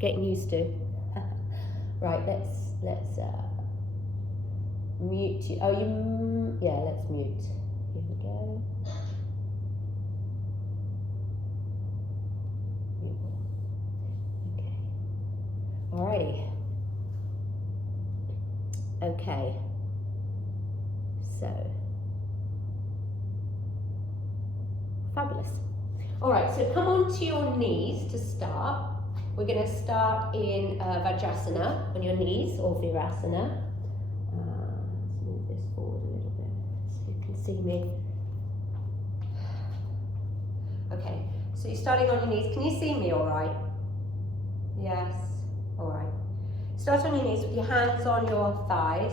getting used to. Right, let's mute you. Oh, yeah, let's mute. Here we go. Okay. Alrighty. Okay. So, fabulous. All right, so come onto your knees to start. We're going to start in Vajrasana on your knees, or Virasana. Let's move this forward a little bit so you can see me. Okay, so you're starting on your knees. Can you see me all right? Yes, all right. Start on your knees with your hands on your thighs.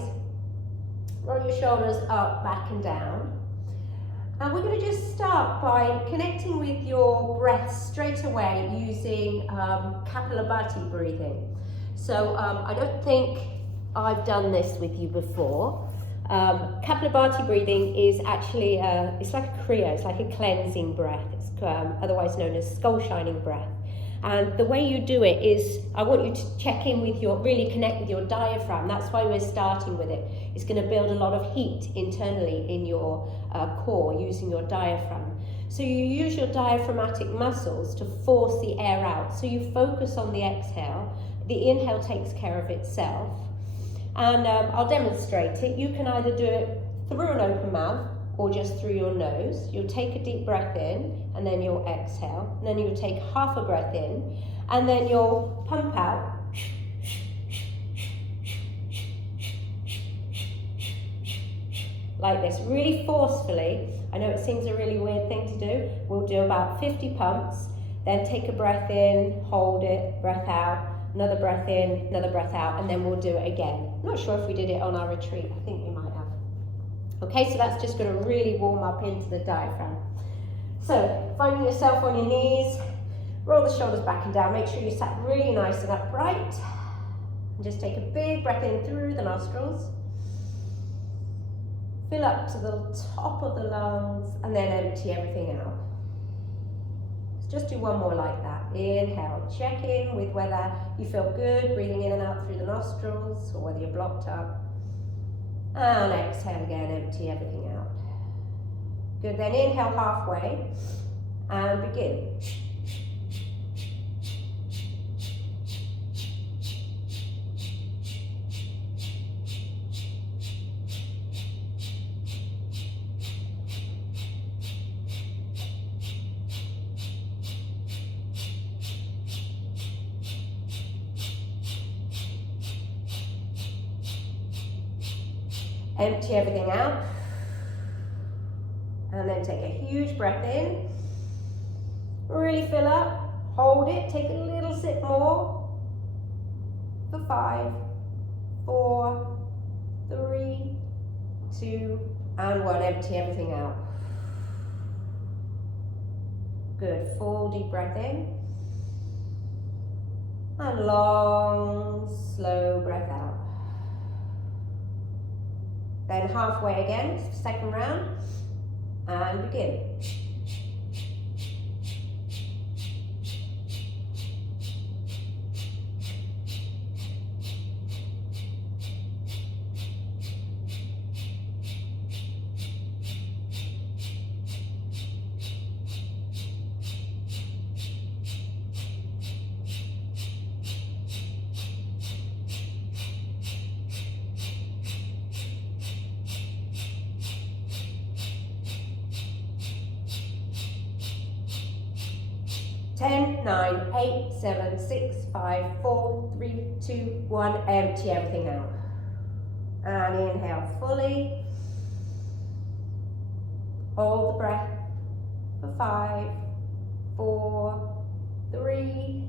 Roll your shoulders up, back and down. And we're going to just start by connecting with your breath straight away using Kapalabhati breathing. So I don't think I've done this with you before. Kapalabhati breathing is actually, it's like a kriya, it's like a cleansing breath. It's otherwise known as skull shining breath. And the way you do it is, I want you to check in with really connect with your diaphragm. That's why we're starting with it. It's going to build a lot of heat internally in your core using your diaphragm. So you use your diaphragmatic muscles to force the air out. So you focus on the exhale. The inhale takes care of itself. And I'll demonstrate it. You can either do it through an open mouth or just through your nose. You'll take a deep breath in, and then you'll exhale, and then you'll take half a breath in, and then you'll pump out. Like this, really forcefully. I know it seems a really weird thing to do. We'll do about 50 pumps, then take a breath in, hold it, breath out, another breath in, another breath out, and then we'll do it again. I'm not sure if we did it on our retreat. I think we might have. Okay, so that's just going to really warm up into the diaphragm. So, finding yourself on your knees, roll the shoulders back and down. Make sure you sat really nice and upright. And just take a big breath in through the nostrils. Fill up to the top of the lungs and then empty everything out. So just do one more like that. Inhale, check in with whether you feel good breathing in and out through the nostrils or whether you're blocked up. And exhale again, empty everything out. Good, then inhale halfway and begin. Empty everything out. And then take a huge breath in. Really fill up. Hold it. Take a little sip more. For 5, 4, 3, 2, and 1. Empty everything out. Good. Full deep breath in. And long, slow breath out. Then halfway again, second round, and begin. Ten, 9, 8, 7, 6, 5, 4, 3, 2, 1. Empty everything out. And inhale fully. Hold the breath for 5, 4, 3,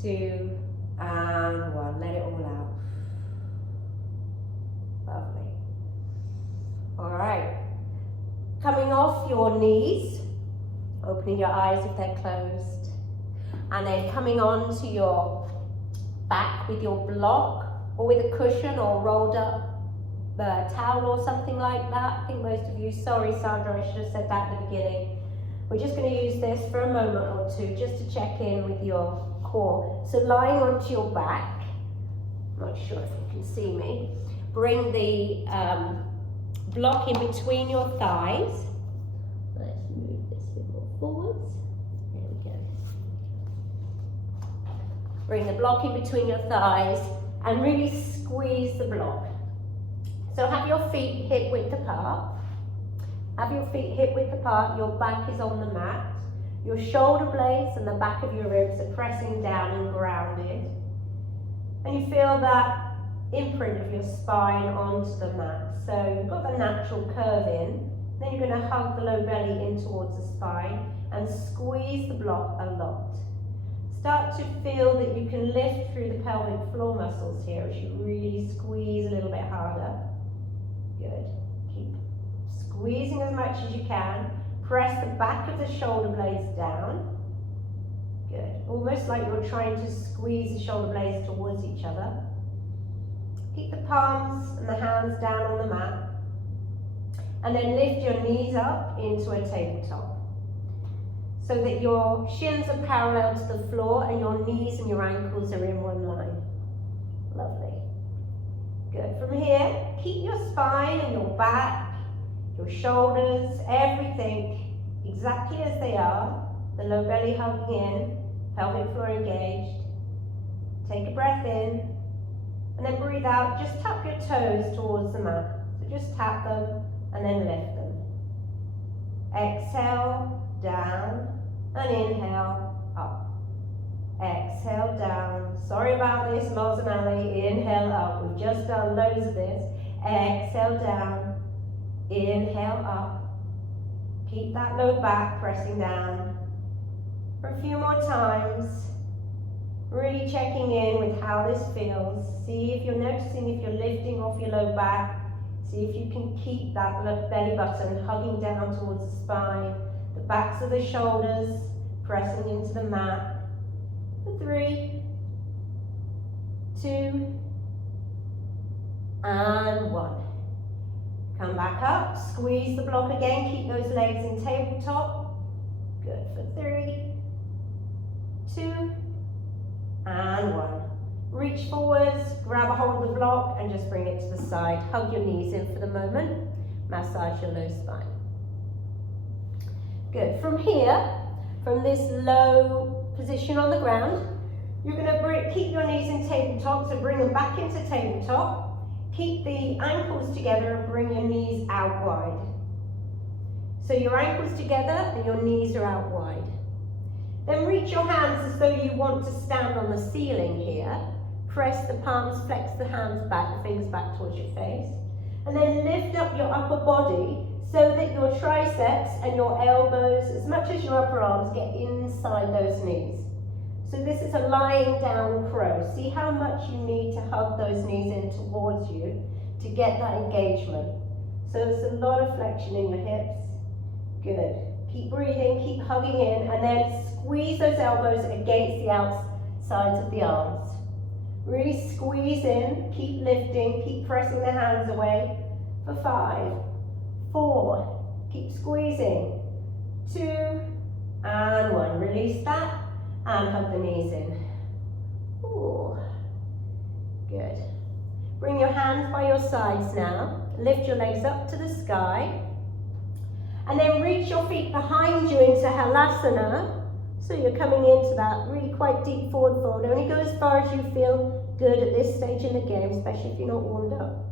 2, and 1. Let it all out. Lovely. All right. Coming off your knees, opening your eyes if they're closed. And then coming on to your back with your block or with a cushion or rolled up towel or something like that. I think most of you, sorry Sandra, I should have said that at the beginning. We're just going to use this for a moment or two just to check in with your core. So lying onto your back, not sure if you can see me, bring the block in between your thighs. Let's move this a bit more forwards. There we go. Bring the block in between your thighs and really squeeze the block. So have your feet hip width apart. Have your feet hip width apart, your back is on the mat. Your shoulder blades and the back of your ribs are pressing down and grounded. And you feel that imprint of your spine onto the mat. So you've got the natural curve in. Then you're going to hug the low belly in towards the spine and squeeze the block a lot. Start to feel that you can lift through the pelvic floor muscles here as you really squeeze a little bit harder. Good. Keep squeezing as much as you can. Press the back of the shoulder blades down. Good. Almost like you're trying to squeeze the shoulder blades towards each other. Keep the palms and the hands down on the mat. And then lift your knees up into a tabletop. So that your shins are parallel to the floor and your knees and your ankles are in one line. Lovely. Good. From here, keep your spine and your back, your shoulders, everything exactly as they are. The low belly hugging in, pelvic floor engaged. Take a breath in, and then breathe out. Just tap your toes towards the mat. So just tap them, and then lift them. Exhale, down, and inhale, up. Exhale, down. Sorry about this, Miles and Ali. Inhale, up. We've just done loads of this. Exhale, down. Inhale, up. Keep that low back pressing down. For a few more times. Really checking in with how this feels. See if you're noticing if you're lifting off your low back. See if you can keep that belly button hugging down towards the spine. The backs of the shoulders pressing into the mat. For 3, 2, and 1. Come back up, squeeze the block again, keep those legs in tabletop. Good, for 3, 2, and 1. Reach forwards, grab a hold of the block and just bring it to the side. Hug your knees in for the moment, massage your low spine. Good, from here, from this low position on the ground, you're going to keep your knees in tabletop, so bring them back into tabletop. Keep the ankles together and bring your knees out wide. So your ankles together and your knees are out wide. Then reach your hands as though you want to stand on the ceiling here. Press the palms, flex the hands back, the fingers back towards your face. And then lift up your upper body so that your triceps and your elbows, as much as your upper arms, get inside those knees. So this is a lying down crow. See how much you need to hug those knees in towards you to get that engagement. So there's a lot of flexion in your hips. Good. Keep breathing, keep hugging in, and then squeeze those elbows against the outsides of the arms. Really squeeze in, keep lifting, keep pressing the hands away. For 5, 4, keep squeezing. 2, and 1. Release that. And hug the knees in. Ooh. Good. Bring your hands by your sides now. Lift your legs up to the sky. And then reach your feet behind you into Halasana. So you're coming into that really quite deep forward fold. Only go as far as you feel good at this stage in the game, especially if you're not warmed up.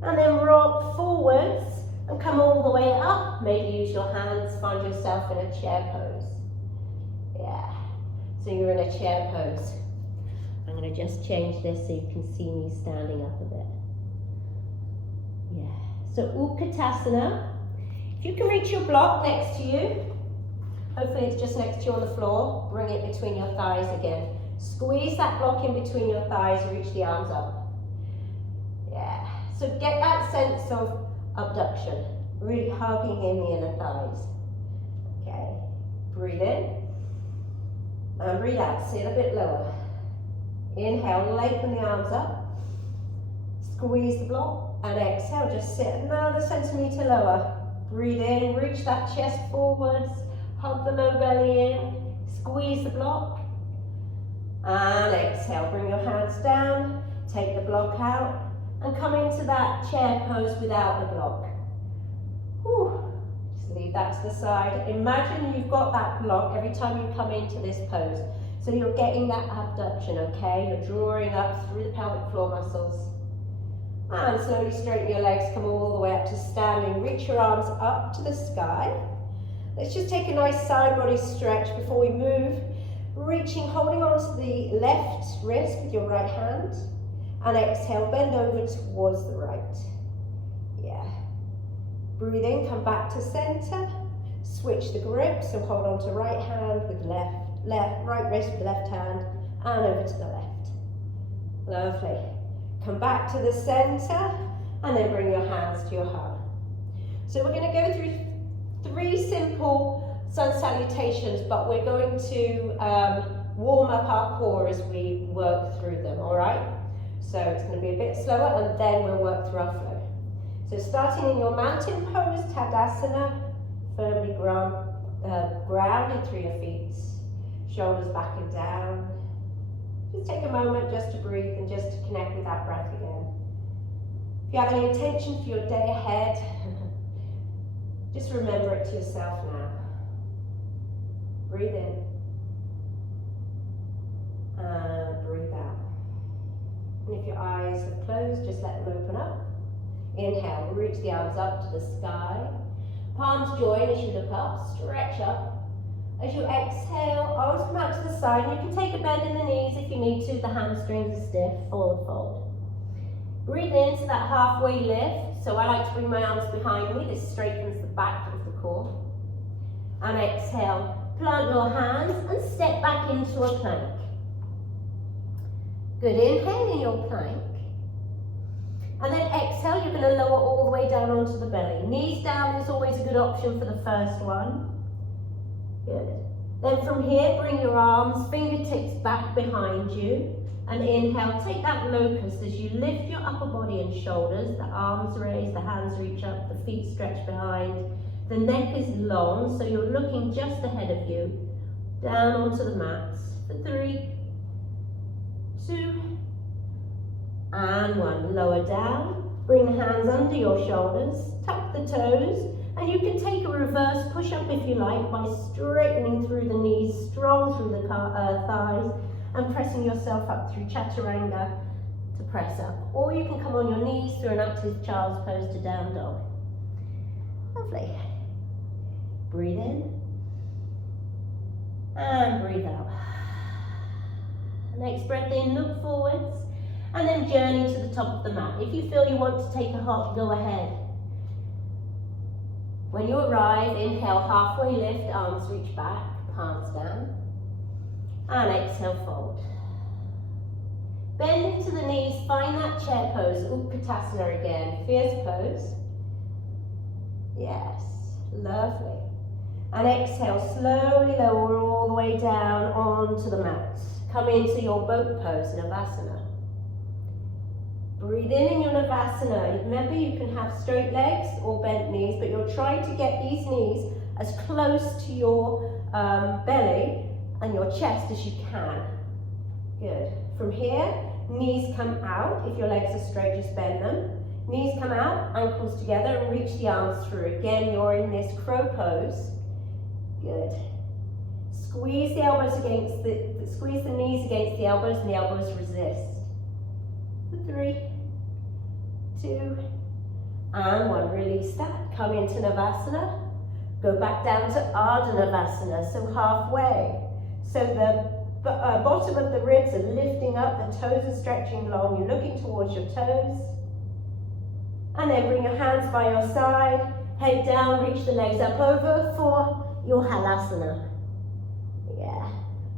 And then rock forwards and come all the way up. Maybe use your hands, find yourself in a chair pose. Yeah, so you're in a chair pose. I'm going to just change this so you can see me standing up a bit. Yeah, so Utkatasana. If you can reach your block next to you, hopefully it's just next to you on the floor, bring it between your thighs again. Squeeze that block in between your thighs, reach the arms up. Yeah, so get that sense of abduction, really hugging in the inner thighs. Okay, breathe in. And breathe out, sit a bit lower. Inhale, lengthen the arms up. Squeeze the block. And exhale, just sit another centimetre lower. Breathe in, reach that chest forwards. Hug the low belly in. Squeeze the block. And exhale, bring your hands down, take the block out, and come into that chair pose without the block. Whew. Just leave that to the side. Imagine you've got that block every time you come into this pose. So you're getting that abduction, okay? You're drawing up through the pelvic floor muscles. And slowly straighten your legs, come all the way up to standing. Reach your arms up to the sky. Let's just take a nice side body stretch before we move. Reaching, holding on to the left wrist with your right hand. And exhale, bend over towards the right. Yeah. Breathe in, come back to center. Switch the grip, so hold on to right hand with right wrist with left hand, and over to the left. Lovely. Come back to the center, and then bring your hands to your heart. So we're going to go through 3 simple sun salutations, but we're going to warm up our core as we work through them, all right? So it's going to be a bit slower, and then we'll work through our flow. So starting in your mountain pose, Tadasana, firmly grounded through your feet, shoulders back and down. Just take a moment just to breathe and just to connect with that breath again. If you have any intention for your day ahead, just remember it to yourself now. Breathe in and breathe out. And if your eyes have closed, just let them open up. Inhale, reach the arms up to the sky. Palms join as you look up, stretch up. As you exhale, arms come out to the side. You can take a bend in the knees if you need to. The hamstrings are stiff, forward fold. Breathe into that halfway lift. So I like to bring my arms behind me. This straightens the back of the core. And exhale, plant your hands and step back into a plank. Good, inhale in your plank. And then exhale, you're going to lower all the way down onto the belly. Knees down is always a good option for the first one. Good. Then from here, bring your arms, fingertips back behind you. And inhale, take that locust as you lift your upper body and shoulders. The arms raise, the hands reach up, the feet stretch behind. The neck is long, so you're looking just ahead of you. Down onto the mats for 3, 2, and 1. Lower down, bring the hands under your shoulders, tuck the toes, and you can take a reverse push-up if you like by straightening through the knees, strong through the thighs, and pressing yourself up through Chaturanga to press up. Or you can come on your knees through an active child's pose to down dog. Lovely. Breathe in, and breathe out. Next breath in, look forwards, and then journey to the top of the mat. If you feel you want to take a hop, go ahead. When you arrive, inhale, halfway lift, arms reach back, palms down, and exhale, fold. Bend into the knees, find that chair pose, Utkatasana again, fierce pose. Yes, lovely. And exhale, slowly lower all the way down onto the mat. Come into your boat pose, Navasana. Breathe in your Navasana. Remember, you can have straight legs or bent knees, but you're trying to get these knees as close to your belly and your chest as you can. Good. From here, knees come out. If your legs are straight, just bend them. Knees come out, ankles together, and reach the arms through. Again, you're in this crow pose. Good. Squeeze the elbows against squeeze the knees against the elbows, and the elbows resist. 3, 2, and 1. Release that. Come into Navasana. Go back down to Ardha Navasana, so halfway. So the bottom of the ribs are lifting up, the toes are stretching long. You're looking towards your toes. And then bring your hands by your side, head down, reach the legs up over for your Halasana. Yeah.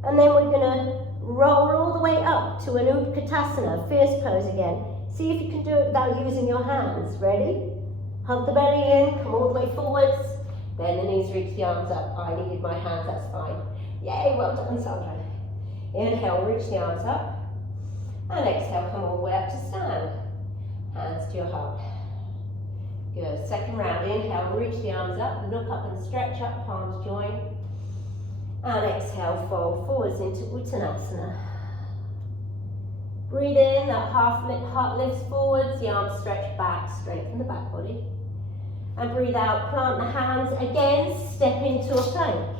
And then we're going to roll all the way up to an Utkatasana, fierce pose again. See if you can do it without using your hands. Ready? Hug the belly in, come all the way forwards. Bend the knees, reach the arms up. I needed my hands, that's fine. Yay, well done, Sandra. Inhale, reach the arms up. And exhale, come all the way up to stand. Hands to your heart. Good. Second round. Inhale, reach the arms up, look up and stretch up, palms join. And exhale, fold forwards into Uttanasana. Breathe in, that heart lifts forwards, the arms stretch back, straighten the back body. And breathe out, plant the hands, again step into a plank.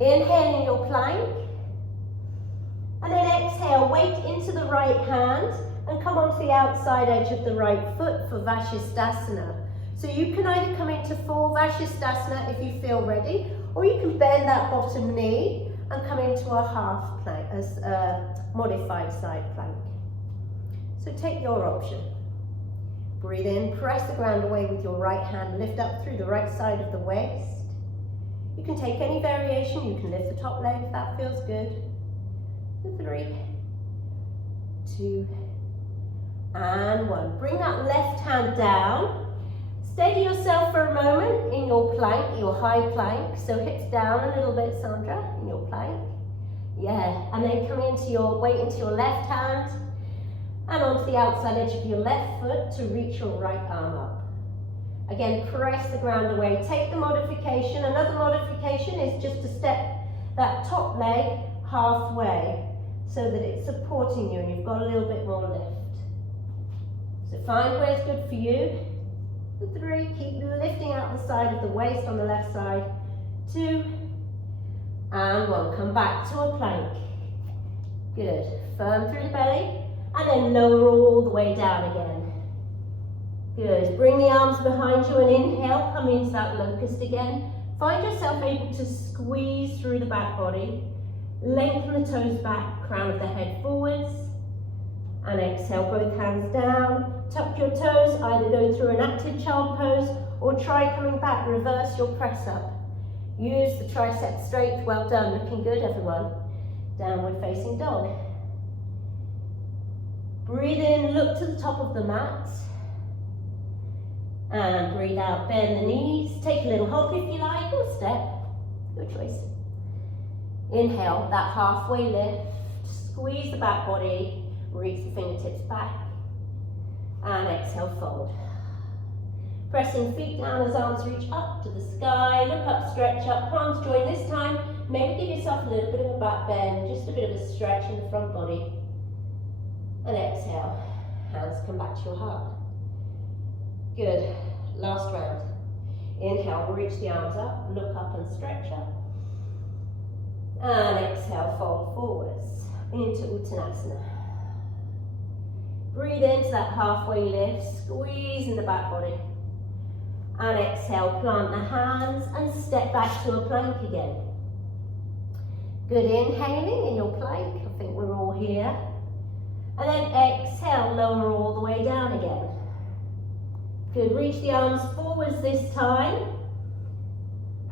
Inhale in your plank. And then exhale, weight into the right hand and come onto the outside edge of the right foot for Vajrasana. So you can either come into full Vajrasana if you feel ready, or you can bend that bottom knee and come into a half plank, as a modified side plank. So take your option. Breathe in, press the ground away with your right hand, lift up through the right side of the waist. You can take any variation, you can lift the top leg if that feels good. 3, 2, and 1. Bring that left hand down. Steady yourself for a moment in your plank, your high plank. So hips down a little bit, Sandra, in your plank. Yeah, and then come into your weight into your left hand and onto the outside edge of your left foot to reach your right arm up. Again, press the ground away. Take the modification. Another modification is just to step that top leg halfway so that it's supporting you and you've got a little bit more lift. So find where's good for you. 3, keep lifting out the side of the waist on the left side. 2, and 1. Come back to a plank. Good. Firm through the belly and then lower all the way down again. Good. Bring the arms behind you and inhale, come into that locust again. Find yourself able to squeeze through the back body. Lengthen the toes back, crown of the head forwards. And exhale, both hands down. Tuck your toes, either go through an active child pose or try coming back, reverse your press up. Use the triceps straight, well done, looking good everyone. Downward facing dog. Breathe in, look to the top of the mat. And breathe out, bend the knees. Take a little hop if you like, or step, your choice. Inhale, that halfway lift. Squeeze the back body, reach the fingertips back. And exhale, fold. Pressing feet down as arms reach up to the sky. Look up, stretch up, palms join. This time, maybe give yourself a little bit of a back bend, just a bit of a stretch in the front body. And exhale, hands come back to your heart. Good, last round. Inhale, reach the arms up, look up and stretch up. And exhale, fold forwards into Uttanasana. Breathe into that halfway lift, squeeze in the back body. And exhale, plant the hands and step back to a plank again. Good, inhaling in your plank, I think we're all here. And then exhale, lower all the way down again. Good, reach the arms forwards this time.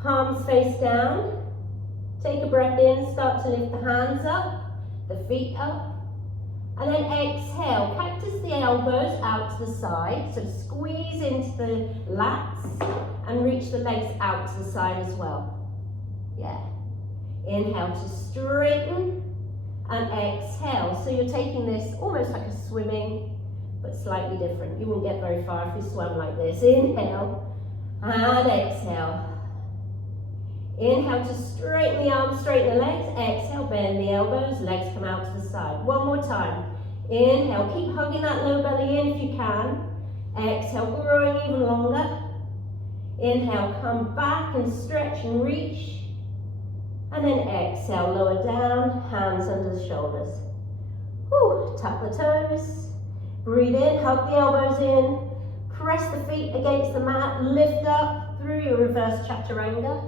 Palms face down. Take a breath in, start to lift the hands up, the feet up. And then exhale, cactus the elbows out to the side. So squeeze into the lats and reach the legs out to the side as well. Yeah. Inhale to straighten and exhale. So you're taking this almost like a swimming, but slightly different. You wouldn't get very far if you swam like this. Inhale and exhale. Inhale to straighten the arms, straighten the legs. Exhale, bend the elbows, legs come out to the side. One more time. Inhale, keep hugging that low belly in if you can. Exhale, growing even longer. Inhale, come back and stretch and reach. And then exhale, lower down, hands under the shoulders. Whew, tap the toes. Breathe in, hug the elbows in. Press the feet against the mat, lift up through your reverse Chaturanga.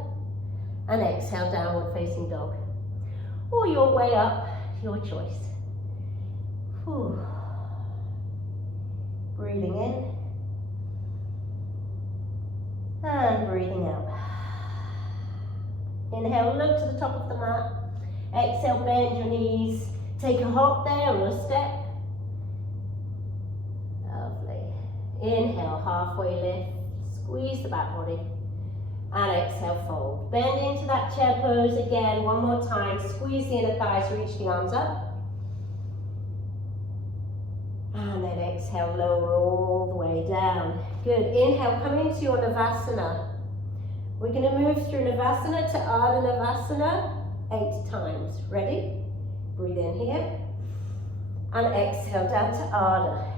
And exhale, downward facing dog. Or your way up, your choice. Whew. Breathing in. And breathing out. Inhale, look to the top of the mat. Exhale, bend your knees. Take a hop there or a step. Lovely. Inhale, halfway lift. Squeeze the back body. And exhale, fold. Bend into that chair pose again, one more time. Squeeze the inner thighs, reach the arms up. And then exhale, lower all the way down. Good, inhale, come into your Navasana. We're gonna move through Navasana to Ardha Navasana 8 times. Ready? Breathe in here. And exhale down to Ardha.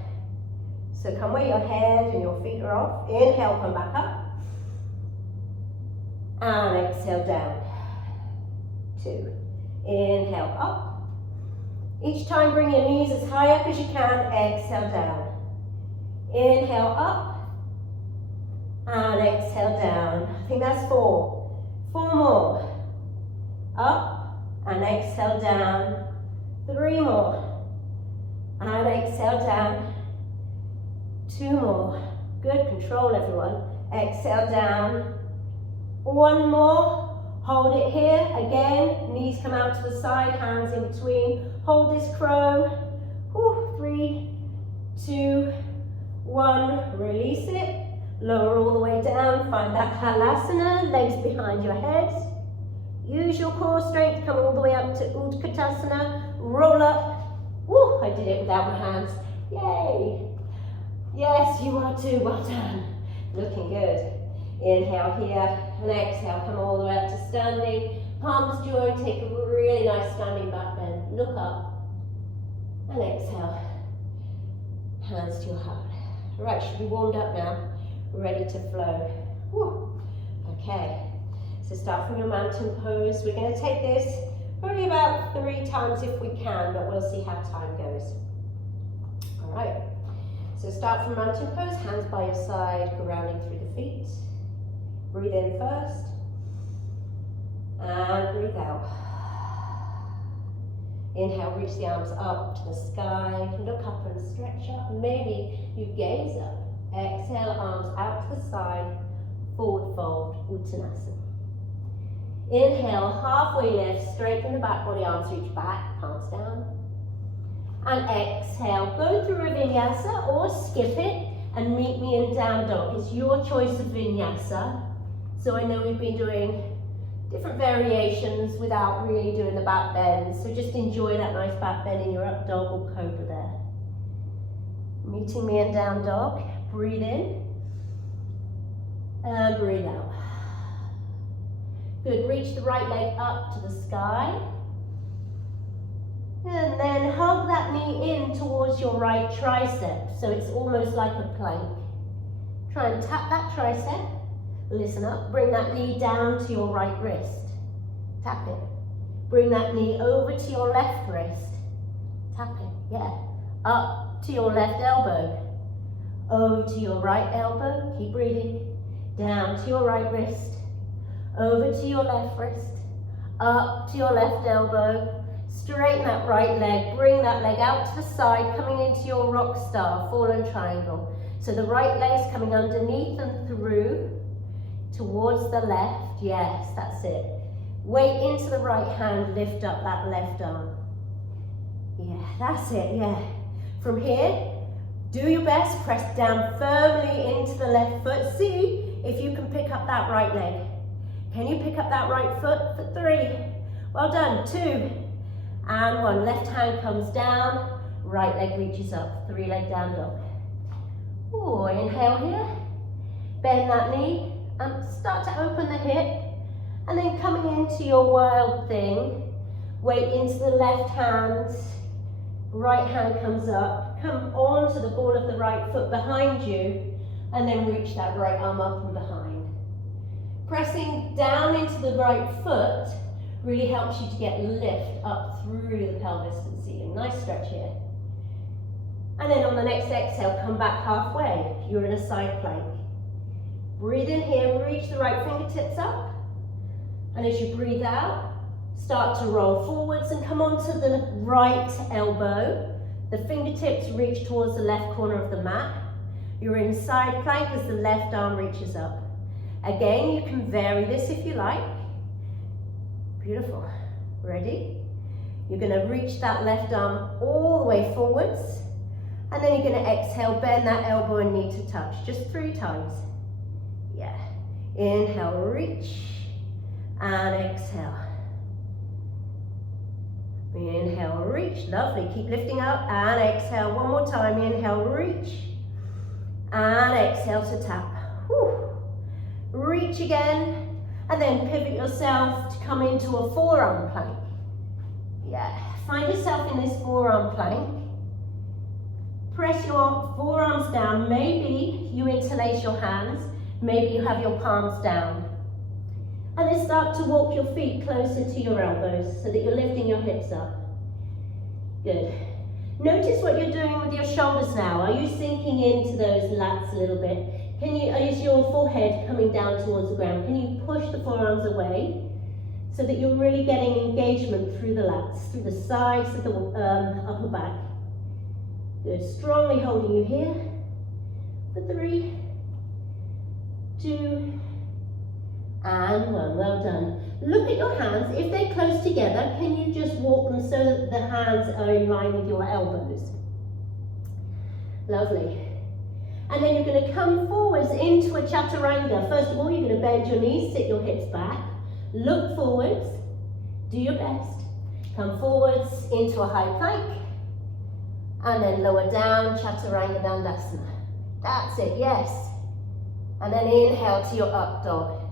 So come where your head and your feet are off. Inhale, come back up. And exhale down. 2. Inhale up. Each time bring your knees as high up as you can. Exhale down. Inhale up. And exhale down. I think that's 4. 4 more. Up. And exhale down. 3 more. And exhale down. 2 more. Good, control everyone. Exhale down. 1 more. Hold it here. Again, knees come out to the side, hands in between. Hold this crow. 3, 2, 1. Release it. Lower all the way down. Find that halasana. Legs behind your head. Use your core strength. Come all the way up to Utkatasana. Roll up. Woo, I did it without my hands. Yay. Yes, you are too. Well done. Looking good. Inhale here and exhale. Come all the way up to standing. Palms joined. Take a really nice standing back bend. Look up and exhale. Hands to your heart. Right, should be warmed up now. Ready to flow. Woo. Okay. So start from your mountain pose. We're going to take this probably about 3 times if we can, but we'll see how time goes. All right. So start from mountain pose, hands by your side, grounding through the feet. Breathe in first. And breathe out. Inhale, reach the arms up to the sky. Look up and stretch up. Maybe you gaze up. Exhale, arms out to the side. Forward fold, Uttanasana. Inhale, halfway lift, straighten the back body, arms reach back, palms down. And exhale, go through a vinyasa or skip it and meet me in down dog. It's your choice of vinyasa. So I know we've been doing different variations without really doing the back bend. So just enjoy that nice back bend in your up dog or cobra there. Meeting me in down dog. Breathe in. And breathe out. Good, reach the right leg up to the sky. And then hug that knee in towards your right tricep. So it's almost like a plank. Try and tap that tricep. Listen up. Bring that knee down to your right wrist. Tap it. Bring that knee over to your left wrist. Tap it. Yeah. Up to your left elbow. Over to your right elbow. Keep breathing. Down to your right wrist. Over to your left wrist. Up to your left elbow. Straighten that right leg. Bring that leg out to the side, coming into your rock star, fallen triangle. So the right leg's coming underneath and through towards the left. Yes, that's it. Weight into the right hand, lift up that left arm. Yeah, that's it, yeah. From here, do your best, press down firmly into the left foot. See if you can pick up that right leg. Can you pick up that right foot for 3? Well done, 2. And 1. Left hand comes down, right leg reaches up. 3 leg down dog. Ooh, inhale here. Bend that knee and start to open the hip. And then coming into your wild thing, weight into the left hand. Right hand comes up. Come on to the ball of the right foot behind you. And then reach that right arm up and behind. Pressing down into the right foot really helps you to get lift up through the pelvis and ceiling. Nice stretch here. And then on the next exhale, come back halfway. You're in a side plank. Breathe in here, reach the right fingertips up. And as you breathe out, start to roll forwards and come onto the right elbow. The fingertips reach towards the left corner of the mat. You're in side plank as the left arm reaches up. Again, you can vary this if you like. Beautiful. Ready? You're going to reach that left arm all the way forwards. And then you're going to exhale, bend that elbow and knee to touch. Just 3 times. Yeah. Inhale, reach. And exhale. Inhale, reach. Lovely. Keep lifting up. And exhale. One more time. Inhale, reach. And exhale to tap. Whew. Reach again, and then pivot yourself to come into a forearm plank. Yeah, find yourself in this forearm plank. Press your forearms down. Maybe you interlace your hands. Maybe you have your palms down. And then start to walk your feet closer to your elbows so that you're lifting your hips up. Good. Notice what you're doing with your shoulders now. Are you sinking into those lats a little bit? Is your forehead coming down towards the ground? Can you push the forearms away so that you're really getting engagement through the lats, through the sides of the upper back? Good. Strongly holding you here for 3, 2, and 1. Well done. Look at your hands. If they're close together, can you just walk them so that the hands are in line with your elbows? Lovely. And then you're going to come forwards into a Chaturanga. First of all, you're going to bend your knees, sit your hips back, look forwards, do your best. Come forwards into a high plank, and then lower down, Chaturanga Dandasana. That's it, yes. And then inhale to your up dog.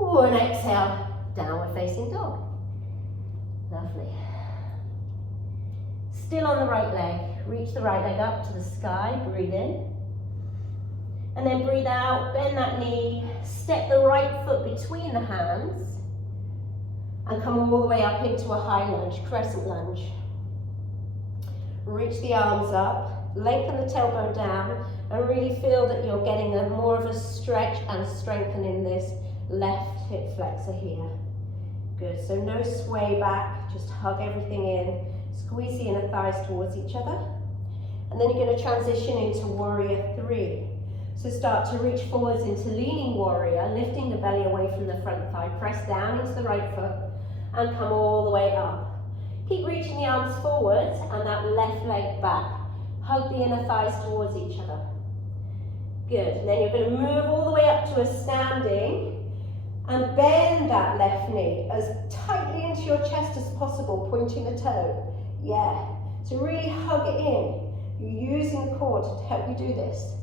Ooh, and exhale, downward facing dog. Lovely. Still on the right leg. Reach the right leg up to the sky, breathe in. And then breathe out, bend that knee, step the right foot between the hands, and come all the way up into a high lunge, crescent lunge. Reach the arms up, lengthen the tailbone down, and really feel that you're getting more of a stretch and strengthen in this left hip flexor here. Good, so no sway back, just hug everything in, squeeze the inner thighs towards each other. And then you're going to transition into warrior 3. So start to reach forwards into leaning warrior, lifting the belly away from the front thigh, press down into the right foot, and come all the way up. Keep reaching the arms forwards and that left leg back. Hug the inner thighs towards each other. Good, and then you're going to move all the way up to a standing, and bend that left knee as tightly into your chest as possible, pointing the toe. Yeah, so really hug it in. You're using the core to help you do this.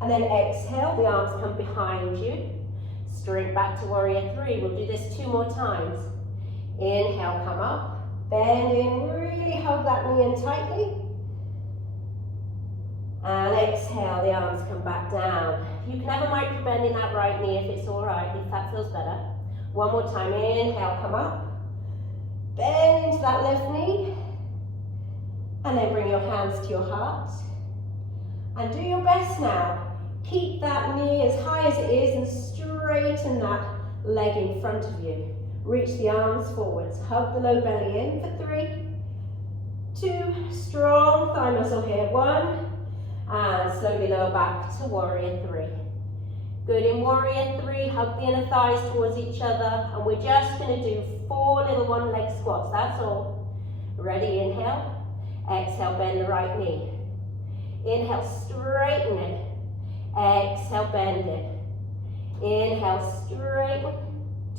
And then exhale, the arms come behind you. Straight back to warrior 3. We'll do this 2 more times. Inhale, come up. Bend in, really hug that knee in tightly. And exhale, the arms come back down. You can have a micro bend in that right knee if it's all right, if that feels better. 1 more time, inhale, come up. Bend into that left knee. And then bring your hands to your heart. And do your best now. Keep that knee as high as it is and straighten that leg in front of you. Reach the arms forwards. Hug the low belly in for 3, 2, strong thigh muscle here. 1, and slowly lower back to warrior 3. Good, in warrior 3, hug the inner thighs towards each other, and we're just going to do 4 little 1-leg squats, that's all. Ready, inhale. Exhale, bend the right knee. Inhale, straighten it. Exhale, bend it. Inhale, straighten.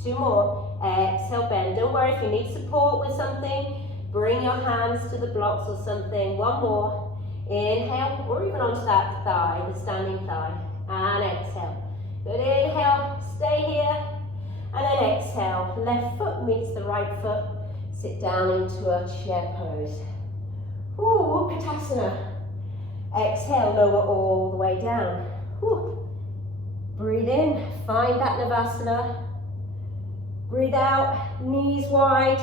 2 more. Exhale, bend. Don't worry if you need support with something. Bring your hands to the blocks or something. 1 more. Inhale, or even onto that thigh, the standing thigh. And exhale. Good, inhale, stay here. And then exhale, left foot meets the right foot. Sit down into a chair pose. Ooh, Utkatasana. Exhale, lower all the way down. Ooh. Breathe in, find that Navasana. Breathe out, knees wide,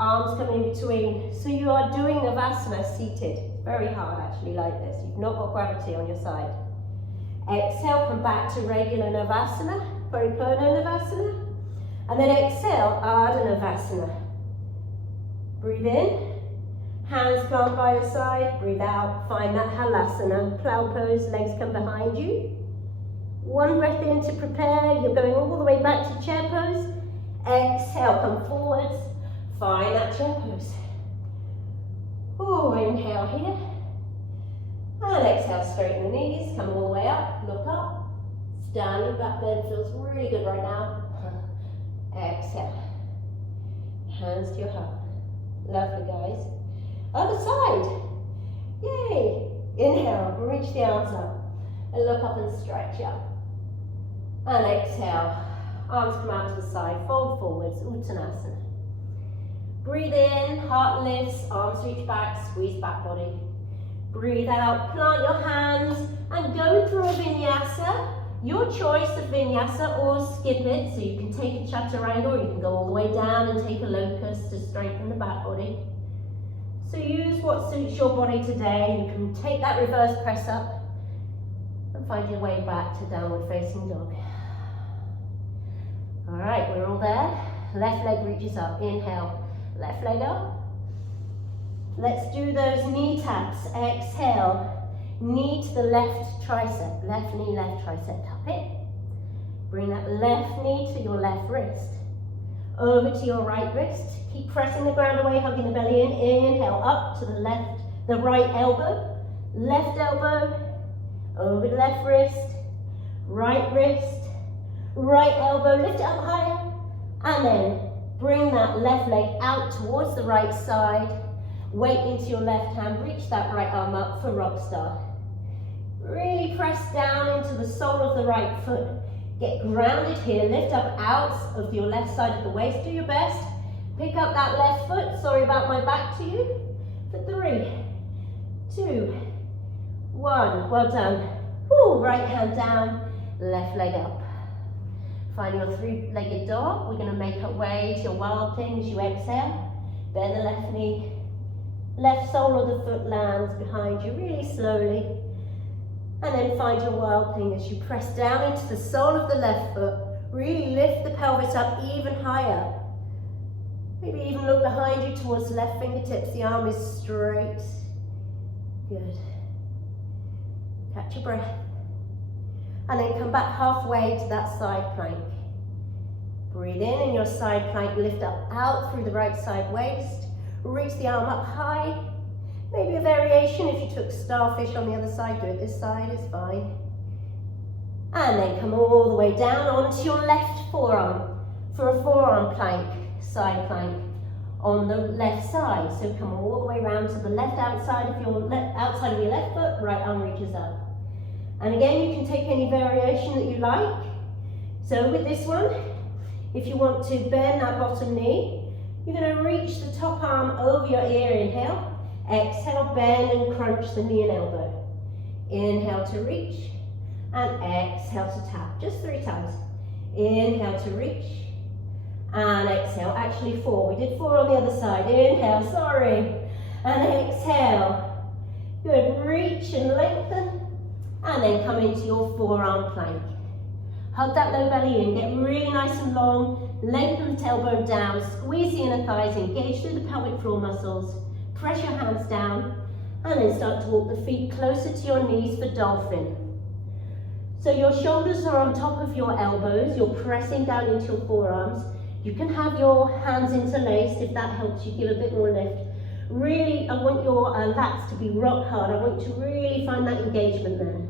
arms come in between. So you are doing Navasana seated. Very hard actually like this. You've not got gravity on your side. Exhale, come back to regular Navasana, Paripurna Navasana. And then exhale, Ardha Navasana. Breathe in, hands plant by your side, breathe out, find that Halasana, plow pose, legs come behind you. 1 breath in to prepare, you're going all the way back to chair pose. Exhale, come forwards, find that chair pose. Ooh, inhale here. And exhale, straighten the knees, come all the way up, look up. Standing back bend feels really good right now. Exhale. Hands to your heart. Lovely, guys. Other side. Yay. Inhale, reach the arms up. And look up and stretch up. And exhale. Arms come out to the side, fold forwards, Uttanasana. Breathe in, heart lifts, arms reach back, squeeze back body. Breathe out, plant your hands and go through a vinyasa. Your choice of vinyasa, or skip it. So you can take a chaturanga or you can go all the way down and take a locust to strengthen the back body. So use what suits your body today. You can take that reverse press up and find your way back to downward facing dog. All right, we're all there. Left leg reaches up, inhale, left leg up. Let's do those knee taps, exhale, knee to the left tricep, left knee, left tricep, tap it. Bring that left knee to your left wrist, over to your right wrist. Keep pressing the ground away, hugging the belly in, inhale, up to the left, the right elbow, over the left wrist, right elbow, lift it up higher, and then bring that left leg out towards the right side, weight into your left hand, reach that right arm up for rock star. Really press down into the sole of the right foot, get grounded here, lift up out of your left side of the waist, do your best, pick up that left foot, sorry about my back to you, for 3, 2, 1, well done. Woo, right hand down, left leg up. Find your 3-legged dog. We're going to make our way to your wild thing as you exhale. Bend the left knee, left sole of the foot lands behind you really slowly. And then find your wild thing as you press down into the sole of the left foot. Really lift the pelvis up even higher. Maybe even look behind you towards the left fingertips. The arm is straight. Good. Catch your breath. And then come back halfway to that side plank. Breathe in your side plank, lift up out through the right side waist. Reach the arm up high. Maybe a variation if you took starfish on the other side, do it this side, is fine. And then come all the way down onto your left forearm for a forearm plank, side plank on the left side. So come all the way around to the left outside of your left foot, right arm reaches up. And again, you can take any variation that you like. So with this one, if you want to bend that bottom knee, you're going to reach the top arm over your ear, inhale. Exhale, bend and crunch the knee and elbow. Inhale to reach, and exhale to tap, just 3 times. Inhale to reach, and exhale, actually 4. We did 4 on the other side. Inhale, sorry, and exhale. Good, reach and lengthen. And then come into your forearm plank. Hug that low belly in, get really nice and long, lengthen the tailbone down, squeeze the inner thighs, engage through the pelvic floor muscles, press your hands down, and then start to walk the feet closer to your knees for dolphin. So your shoulders are on top of your elbows, you're pressing down into your forearms. You can have your hands interlaced if that helps you give a bit more lift. Really, I want your lats to be rock hard. I want you to really find that engagement there.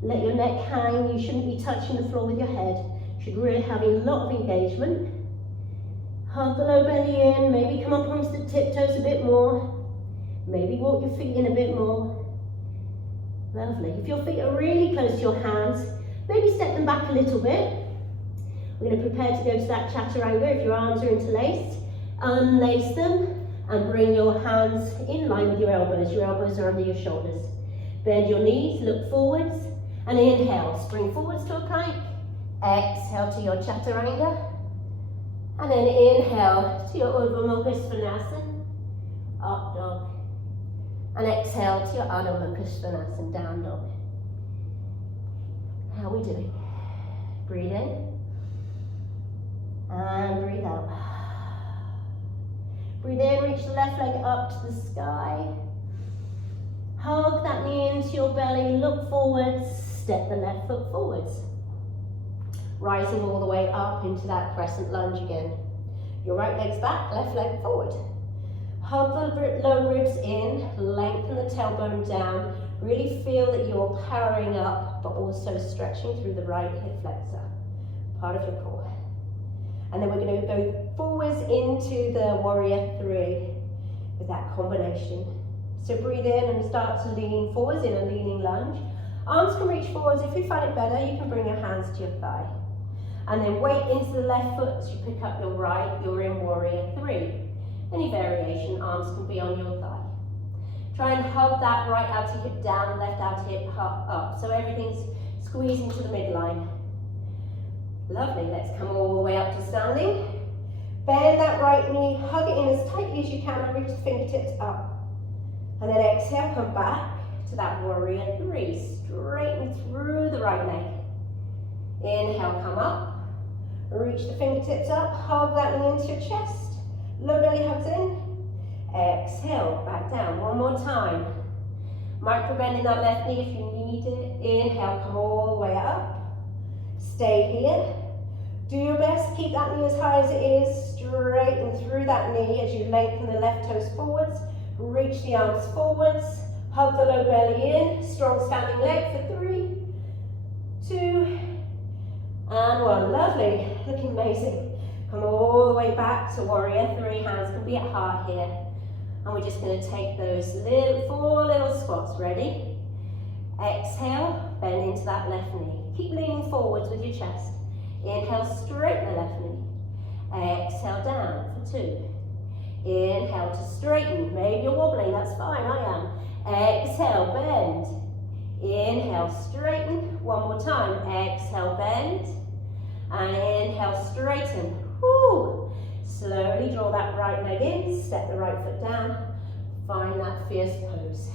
Let your neck hang. You shouldn't be touching the floor with your head. You should really have a lot of engagement. Hug the low belly in. Maybe come up onto the tiptoes a bit more. Maybe walk your feet in a bit more. Lovely. If your feet are really close to your hands, maybe step them back a little bit. We're going to prepare to go to that chaturanga. If your arms are interlaced, unlace them. And bring your hands in line with your elbows. Your elbows are under your shoulders. Bend your knees, look forwards, and inhale. Spring forwards to a plank. Exhale to your chaturanga. And then inhale to your Urdhva Mukha Svanasana, up dog. And exhale to your Ardha Navasana, down dog. How are we doing? Breathe in. And breathe out. Breathe in, reach the left leg up to the sky. Hug that knee into your belly, look forwards, step the left foot forwards. Rising all the way up into that crescent lunge again. Your right leg's back, left leg forward. Hug the low ribs in, lengthen the tailbone down. Really feel that you're powering up, but also stretching through the right hip flexor, part of your core. And then we're going to go forwards into the warrior 3 with that combination. So breathe in and start to lean forwards in a leaning lunge. Arms can reach forwards. If you find it better, you can bring your hands to your thigh. And then weight into the left foot as you pick up your right, you're in warrior 3. Any variation, arms can be on your thigh. Try and hug that right outer hip down, left outer hip up. So everything's squeezing to the midline. Lovely, let's come all the way up to standing. Bend that right knee, hug it in as tightly as you can and reach the fingertips up. And then exhale, come back to that warrior three. Straighten through the right leg. Inhale, come up. Reach the fingertips up, hug that knee into your chest. Low belly hugs in. Exhale, back down. One more time. Micro bending that left knee if you need it. Inhale, come all the way up. Stay here. Do your best, keep that knee as high as it is. Straighten through that knee as you lengthen the left toes forwards. Reach the arms forwards. Hug the low belly in. Strong standing leg for 3, 2, and 1. Lovely. Looking amazing. Come all the way back to warrior three. Hands can be at heart here. And we're just going to take those 4 little squats. Ready? Exhale, bend into that left knee. Keep leaning forwards with your chest. Inhale, straighten the left knee. Exhale, down for 2. Inhale to straighten. Maybe you're wobbling, that's fine, I am. Exhale, bend. Inhale, straighten. One more time. Exhale, bend. And inhale, straighten. Woo. Slowly draw that right leg in, step the right foot down. Find that fierce pose.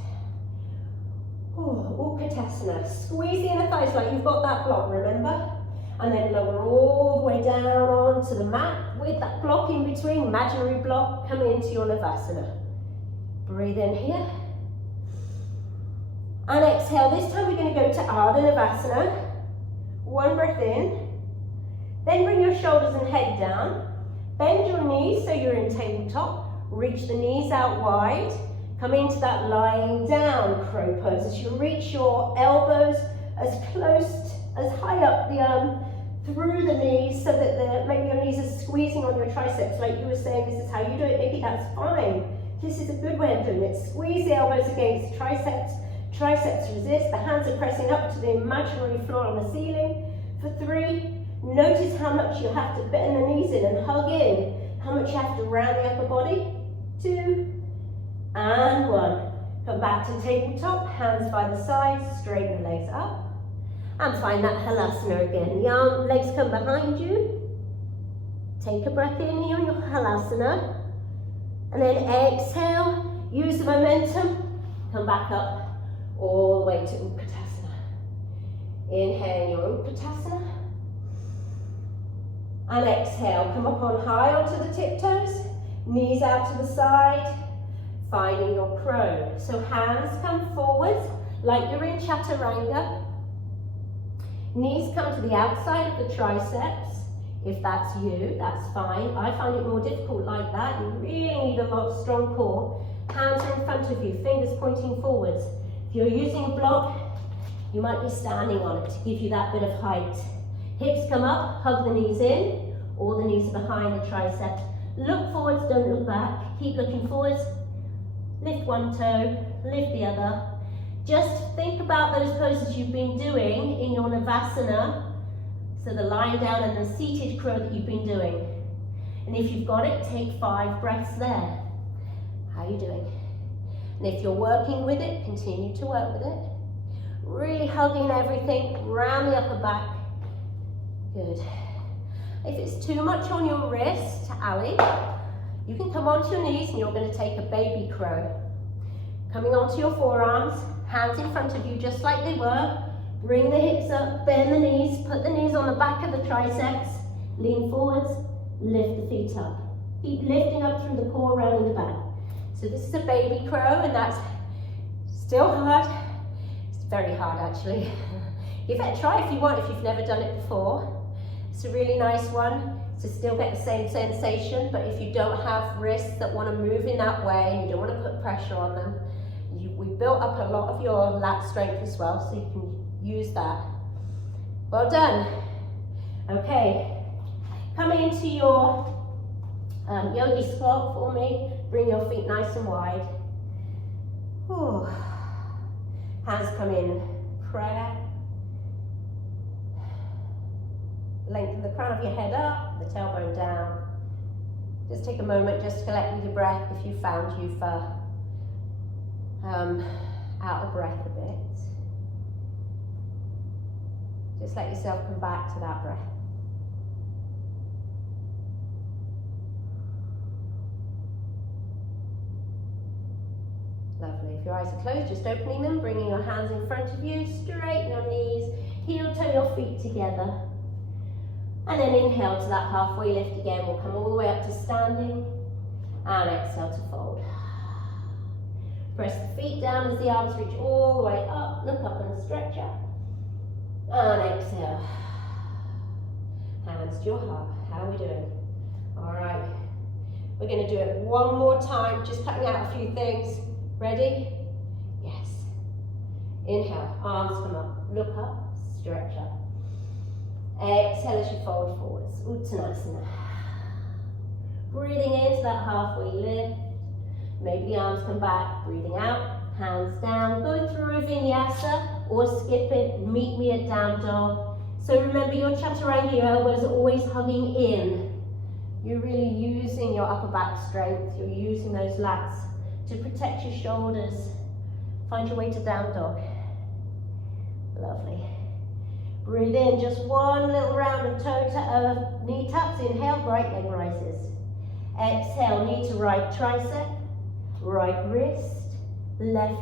Utkatasana. Squeeze the inner thighs like you've got that block, remember? And then lower all the way down onto the mat with that block in between, imaginary block, come into your Navasana. Breathe in here. And exhale. This time we're going to go to Ardha Navasana. One breath in. Then bring your shoulders and head down. Bend your knees so you're in tabletop. Reach the knees out wide. Come into that lying down crow pose as you reach your elbows as close, as high up through the knees so that maybe your knees are squeezing on your triceps like you were saying. This is how you do it, Nikki, that's fine. This is a good way of doing it. Squeeze the elbows against the triceps. Triceps resist. The hands are pressing up to the imaginary floor on the ceiling. For 3. Notice how much you have to bend the knees in and hug in. How much you have to round the upper body. 2, and 1. Come back to tabletop, hands by the sides, straighten the legs up. And find that halasana again. The legs come behind you. Take a breath in here on your halasana. And then exhale, use the momentum. Come back up all the way to Utkatasana. Inhale your Utkatasana. And exhale, come up on high onto the tiptoes, knees out to the side, finding your crow. So hands come forwards like you're in Chaturanga. Knees come to the outside of the triceps. If that's you, that's fine. I find it more difficult like that. You really need a lot of strong core. Hands are in front of you, fingers pointing forwards. If you're using a block, you might be standing on it to give you that bit of height. Hips come up, hug the knees in, or the knees are behind the triceps. Look forwards, don't look back. Keep looking forwards. Lift one toe, lift the other. Just think about those poses you've been doing in your Navasana. So the lying down and the seated crow that you've been doing. And if you've got it, take 5 breaths there. How are you doing? And if you're working with it, continue to work with it. Really hugging everything round the upper back. Good. If it's too much on your wrist, Ali, you can come onto your knees and you're going to take a baby crow. Coming onto your forearms, hands in front of you just like they were. Bring the hips up, bend the knees, put the knees on the back of the triceps, lean forwards, lift the feet up. Keep lifting up through the core, rounding the back. So this is a baby crow, and that's still hard. It's very hard actually. Give it a try if you want, if you've never done it before. It's a really nice one to still get the same sensation, but if you don't have wrists that want to move in that way and you don't want to put pressure on them, we built up a lot of your lat strength as well, so you can use that. Well done. Okay, coming into your yogi squat for me. Bring your feet nice and wide. Whew. Hands come in prayer. Lengthen the crown of your head up, the tailbone down. Just take a moment just to collect with your breath if you found you've out of breath a bit. Just let yourself come back to that breath. Lovely. If your eyes are closed, just opening them, bringing your hands in front of you, straighten your knees, heel toe your feet together. And then inhale to that halfway lift again. We'll come all the way up to standing. And exhale to fold. Press the feet down as the arms reach all the way up. Look up and stretch up. And exhale. Hands to your heart. How are we doing? All right. We're going to do it one more time, just cutting out a few things. Ready? Yes. Inhale. Arms come up. Look up. Stretch up. Exhale as you fold forwards. Uttanasana. Breathing into that halfway lift. Maybe the arms come back. Breathing out. Hands down. Go through a vinyasa or skip it. Meet me at down dog. So remember your chaturanga, your elbows are always hugging in. You're really using your upper back strength. You're using those lats to protect your shoulders. Find your way to down dog. Lovely. Breathe in, just one little round of knee taps. Inhale, right leg rises. Exhale, knee to right tricep, right wrist, left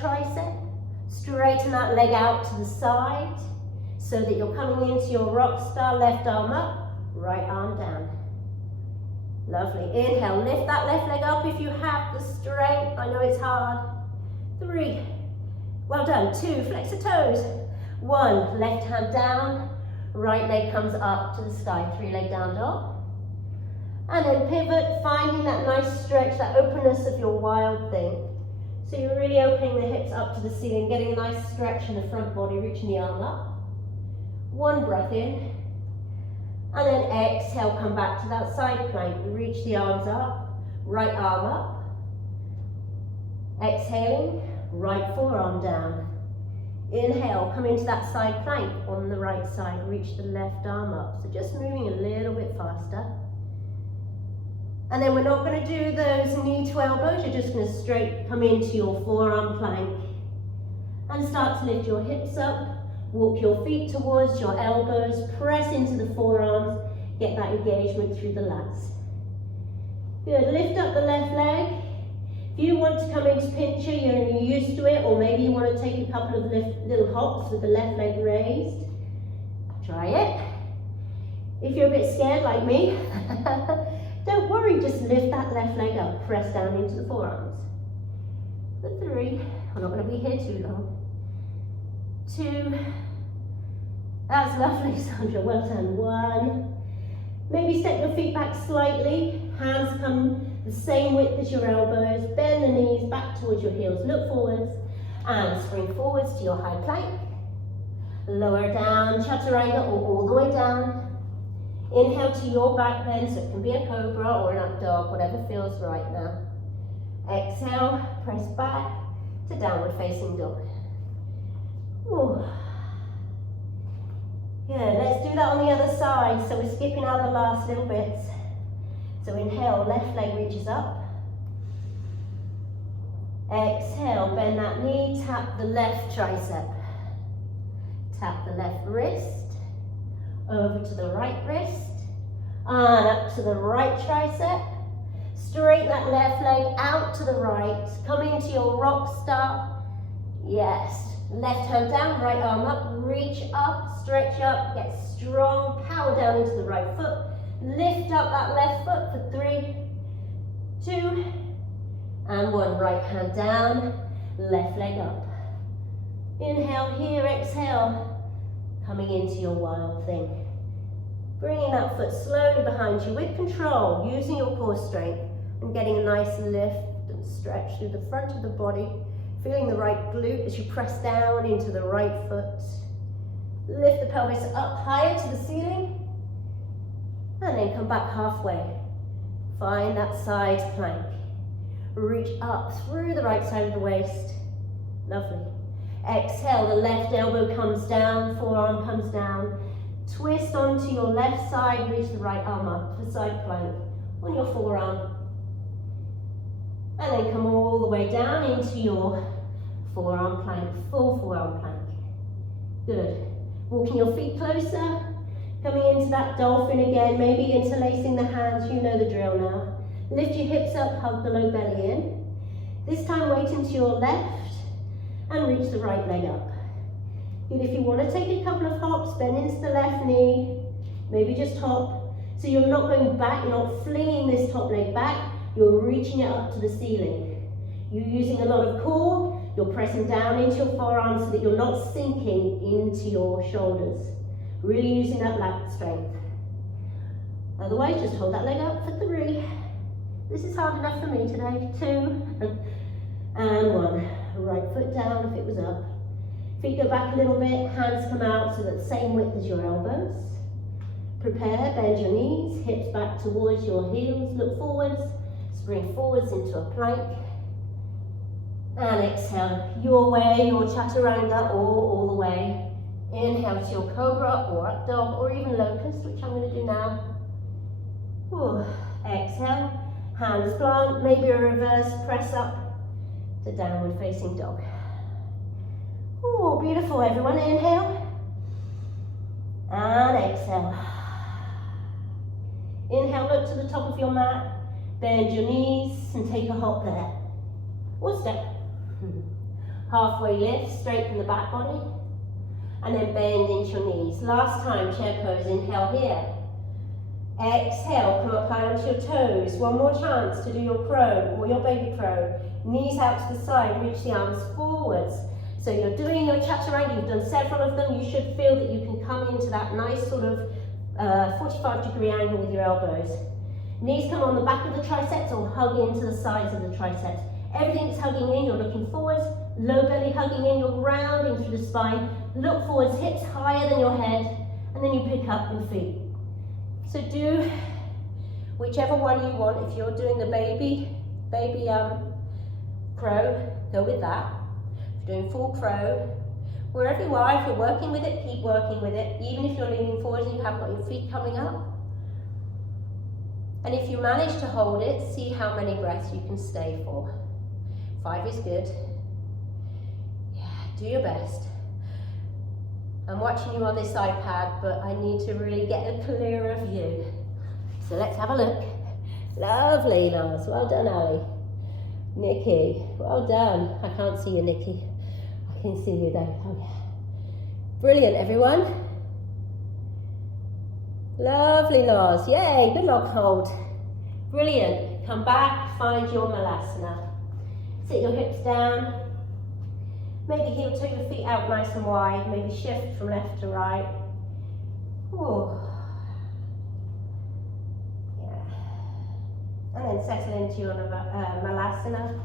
tricep. Straighten that leg out to the side so that you're coming into your rock star. Left arm up, right arm down. Lovely. Inhale, lift that left leg up if you have the strength. I know it's hard. 3. Well done. 2, flex the toes. 1, left hand down, right leg comes up to the sky. 3 leg down dog. And then pivot, finding that nice stretch, that openness of your wild thing. So you're really opening the hips up to the ceiling, getting a nice stretch in the front body, reaching the arm up. 1 breath in. And then exhale, come back to that side plank. Reach the arms up, right arm up. Exhaling, right forearm down. Inhale, come into that side plank on the right side. Reach the left arm up. So just moving a little bit faster. And then we're not going to do those knee to elbows. You're just going to straight come into your forearm plank. And start to lift your hips up. Walk your feet towards your elbows, press into the forearms, get that engagement through the lats. Good, lift up the left leg. If you want to come into pincher, you're used to it, or maybe you want to take a couple of little hops with the left leg raised. Try it. If you're a bit scared like me, don't worry, just lift that left leg up, press down into the forearms. For 3, we're not going to be here too long. 2, that's lovely, Sandra, well done. 1, maybe step your feet back slightly, hands come the same width as your elbows, bend the knees back towards your heels, look forwards, and spring forwards to your high plank. Lower down, chaturanga, or all the way down. Inhale to your back bend, so it can be a cobra or an up dog, whatever feels right now. Exhale, press back to downward facing dog. Ooh. Good, let's do that on the other side. So we're skipping out the last little bits. So inhale, left leg reaches up. Exhale, bend that knee, tap the left tricep. Tap the left wrist, over to the right wrist, and up to the right tricep. Straighten that left leg out to the right, come into your rock star. Yes. Left hand down, right arm up, reach up, stretch up, get strong, power down into the right foot. Lift up that left foot for 3, 2, and 1. Right hand down, left leg up. Inhale here, exhale, coming into your wild thing. Bringing that foot slowly behind you with control, using your core strength and getting a nice lift and stretch through the front of the body. Feeling the right glute as you press down into the right foot. Lift the pelvis up higher to the ceiling. And then come back halfway. Find that side plank. Reach up through the right side of the waist. Lovely. Exhale, the left elbow comes down, forearm comes down. Twist onto your left side, reach the right arm up for side plank on your forearm. And then come all the way down into your forearm plank, full forearm plank. Good. Walking your feet closer, coming into that dolphin again, maybe interlacing the hands, you know the drill now. Lift your hips up, hug the low belly in. This time weighting to your left and reach the right leg up. Good, if you want to take a couple of hops, bend into the left knee, maybe just hop. So you're not going back, you're not flinging this top leg back, you're reaching it up to the ceiling. You're using a lot of core, you're pressing down into your forearms so that you're not sinking into your shoulders. Really using that lat strength. Otherwise, just hold that leg up for 3. This is hard enough for me today. 2, and 1. Right foot down if it was up. Feet go back a little bit, hands come out so that same width as your elbows. Prepare, bend your knees, hips back towards your heels, look forwards, spring forwards into a plank. And exhale, your way, your Chaturanga, or all the way. Inhale to your Cobra or Up Dog or even Locust, which I'm going to do now. Ooh. Exhale, hands plant, maybe a reverse press up to Downward Facing Dog. Ooh, beautiful everyone, inhale. And exhale. Inhale, look to the top of your mat, bend your knees and take a hop there. Or step. Halfway lift, straighten the back body. And then bend into your knees. Last time, chair pose, inhale here. Exhale, come up high onto your toes. One more chance to do your crow or your baby crow. Knees out to the side, reach the arms forwards. So you're doing your Chaturanga, you've done several of them. You should feel that you can come into that nice sort of 45-degree angle with your elbows. Knees come on the back of the triceps or hug into the sides of the triceps. Everything's hugging in, you're looking forwards. Low belly hugging in, you're rounding through the spine. Look forwards, hips higher than your head, and then you pick up your feet. So do whichever one you want. If you're doing the baby crow, go with that. If you're doing full crow, wherever you are, if you're working with it, keep working with it. Even if you're leaning forward and you haven't got your feet coming up. And if you manage to hold it, see how many breaths you can stay for. 5 is good. Yeah, do your best. I'm watching you on this iPad, but I need to really get a clearer view. So let's have a look. Lovely, Lars. Well done, Ali. Nikki, well done. I can't see you, Nikki. I can see you though. Oh, yeah. Brilliant, everyone. Lovely, Lars. Yay, good log hold. Brilliant. Come back, find your Malasana. Sit your hips down. Maybe heel toe your feet out nice and wide. Maybe shift from left to right. Ooh. Yeah. And then settle into your Malasana.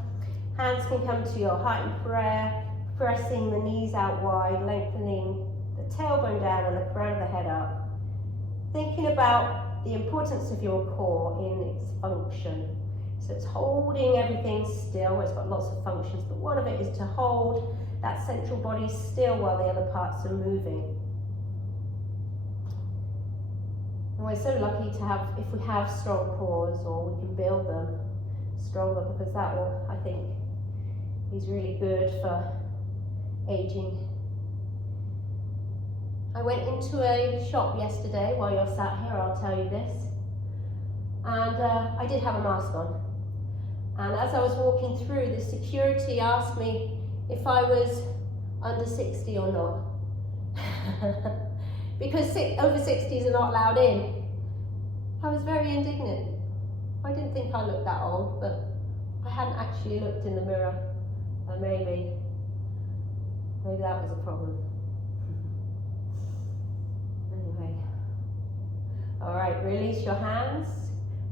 Hands can come to your heart in prayer, pressing the knees out wide, lengthening the tailbone down and the crown of the head up. Thinking about the importance of your core in its function. So it's holding everything still. It's got lots of functions, but one of it is to hold that central body still while the other parts are moving. And we're so lucky to have, if we have strong cores, or we can build them stronger, because that will, I think, is really good for aging. I went into a shop yesterday while you're sat here, I'll tell you this, and I did have a mask on. And as I was walking through, the security asked me if I was under 60 or not. Because over 60s are not allowed in. I was very indignant. I didn't think I looked that old, but I hadn't actually looked in the mirror. And maybe that was a problem. Anyway. All right, release your hands.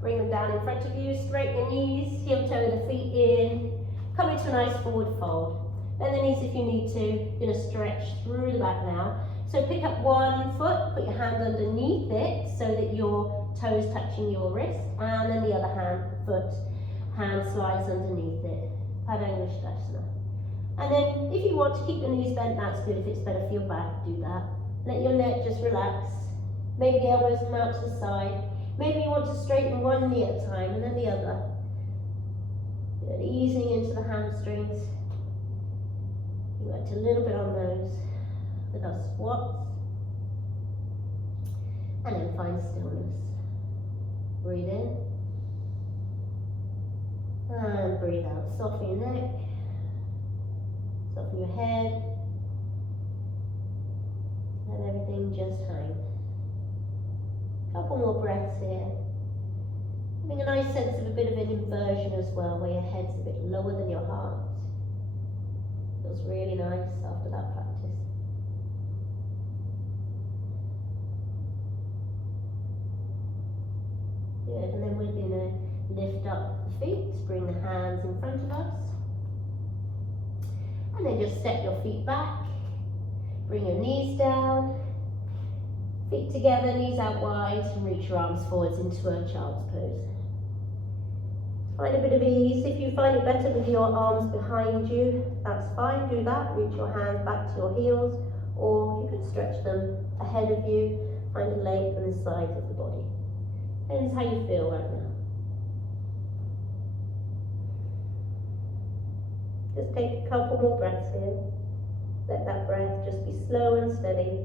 Bring them down in front of you, straighten your knees, heel toe the feet in. Come into a nice forward fold. Bend the knees if you need to. You're going to stretch through the back now. So pick up one foot, put your hand underneath it so that your toes touching your wrist, and then the other hand slides underneath it. Vajrasana. And then if you want to keep your knees bent, that's good. If it's better for your back, do that. Let your neck just relax. Maybe the elbows come out to the side. Maybe you want to straighten one knee at a time and then the other. Good. Easing into into the hamstrings. We worked a little bit on those with our squats. And then find stillness. Breathe in. And breathe out. Soften your neck. Soften your head. Let everything just hang. Couple more breaths here. Having a nice sense of a bit of an inversion as well, where your head's a bit lower than your heart. Feels really nice after that practice. Good, and then we're going to lift up the feet, bring the hands in front of us. And then just step your feet back. Bring your knees down. Feet together, knees out wide, and reach your arms forwards into a child's pose. Find a bit of ease. If you find it better with your arms behind you, that's fine, do that. Reach your hands back to your heels, or you can stretch them ahead of you. Find a length on the sides of the body. Depends how you feel right now. Just take a couple more breaths here. Let that breath just be slow and steady.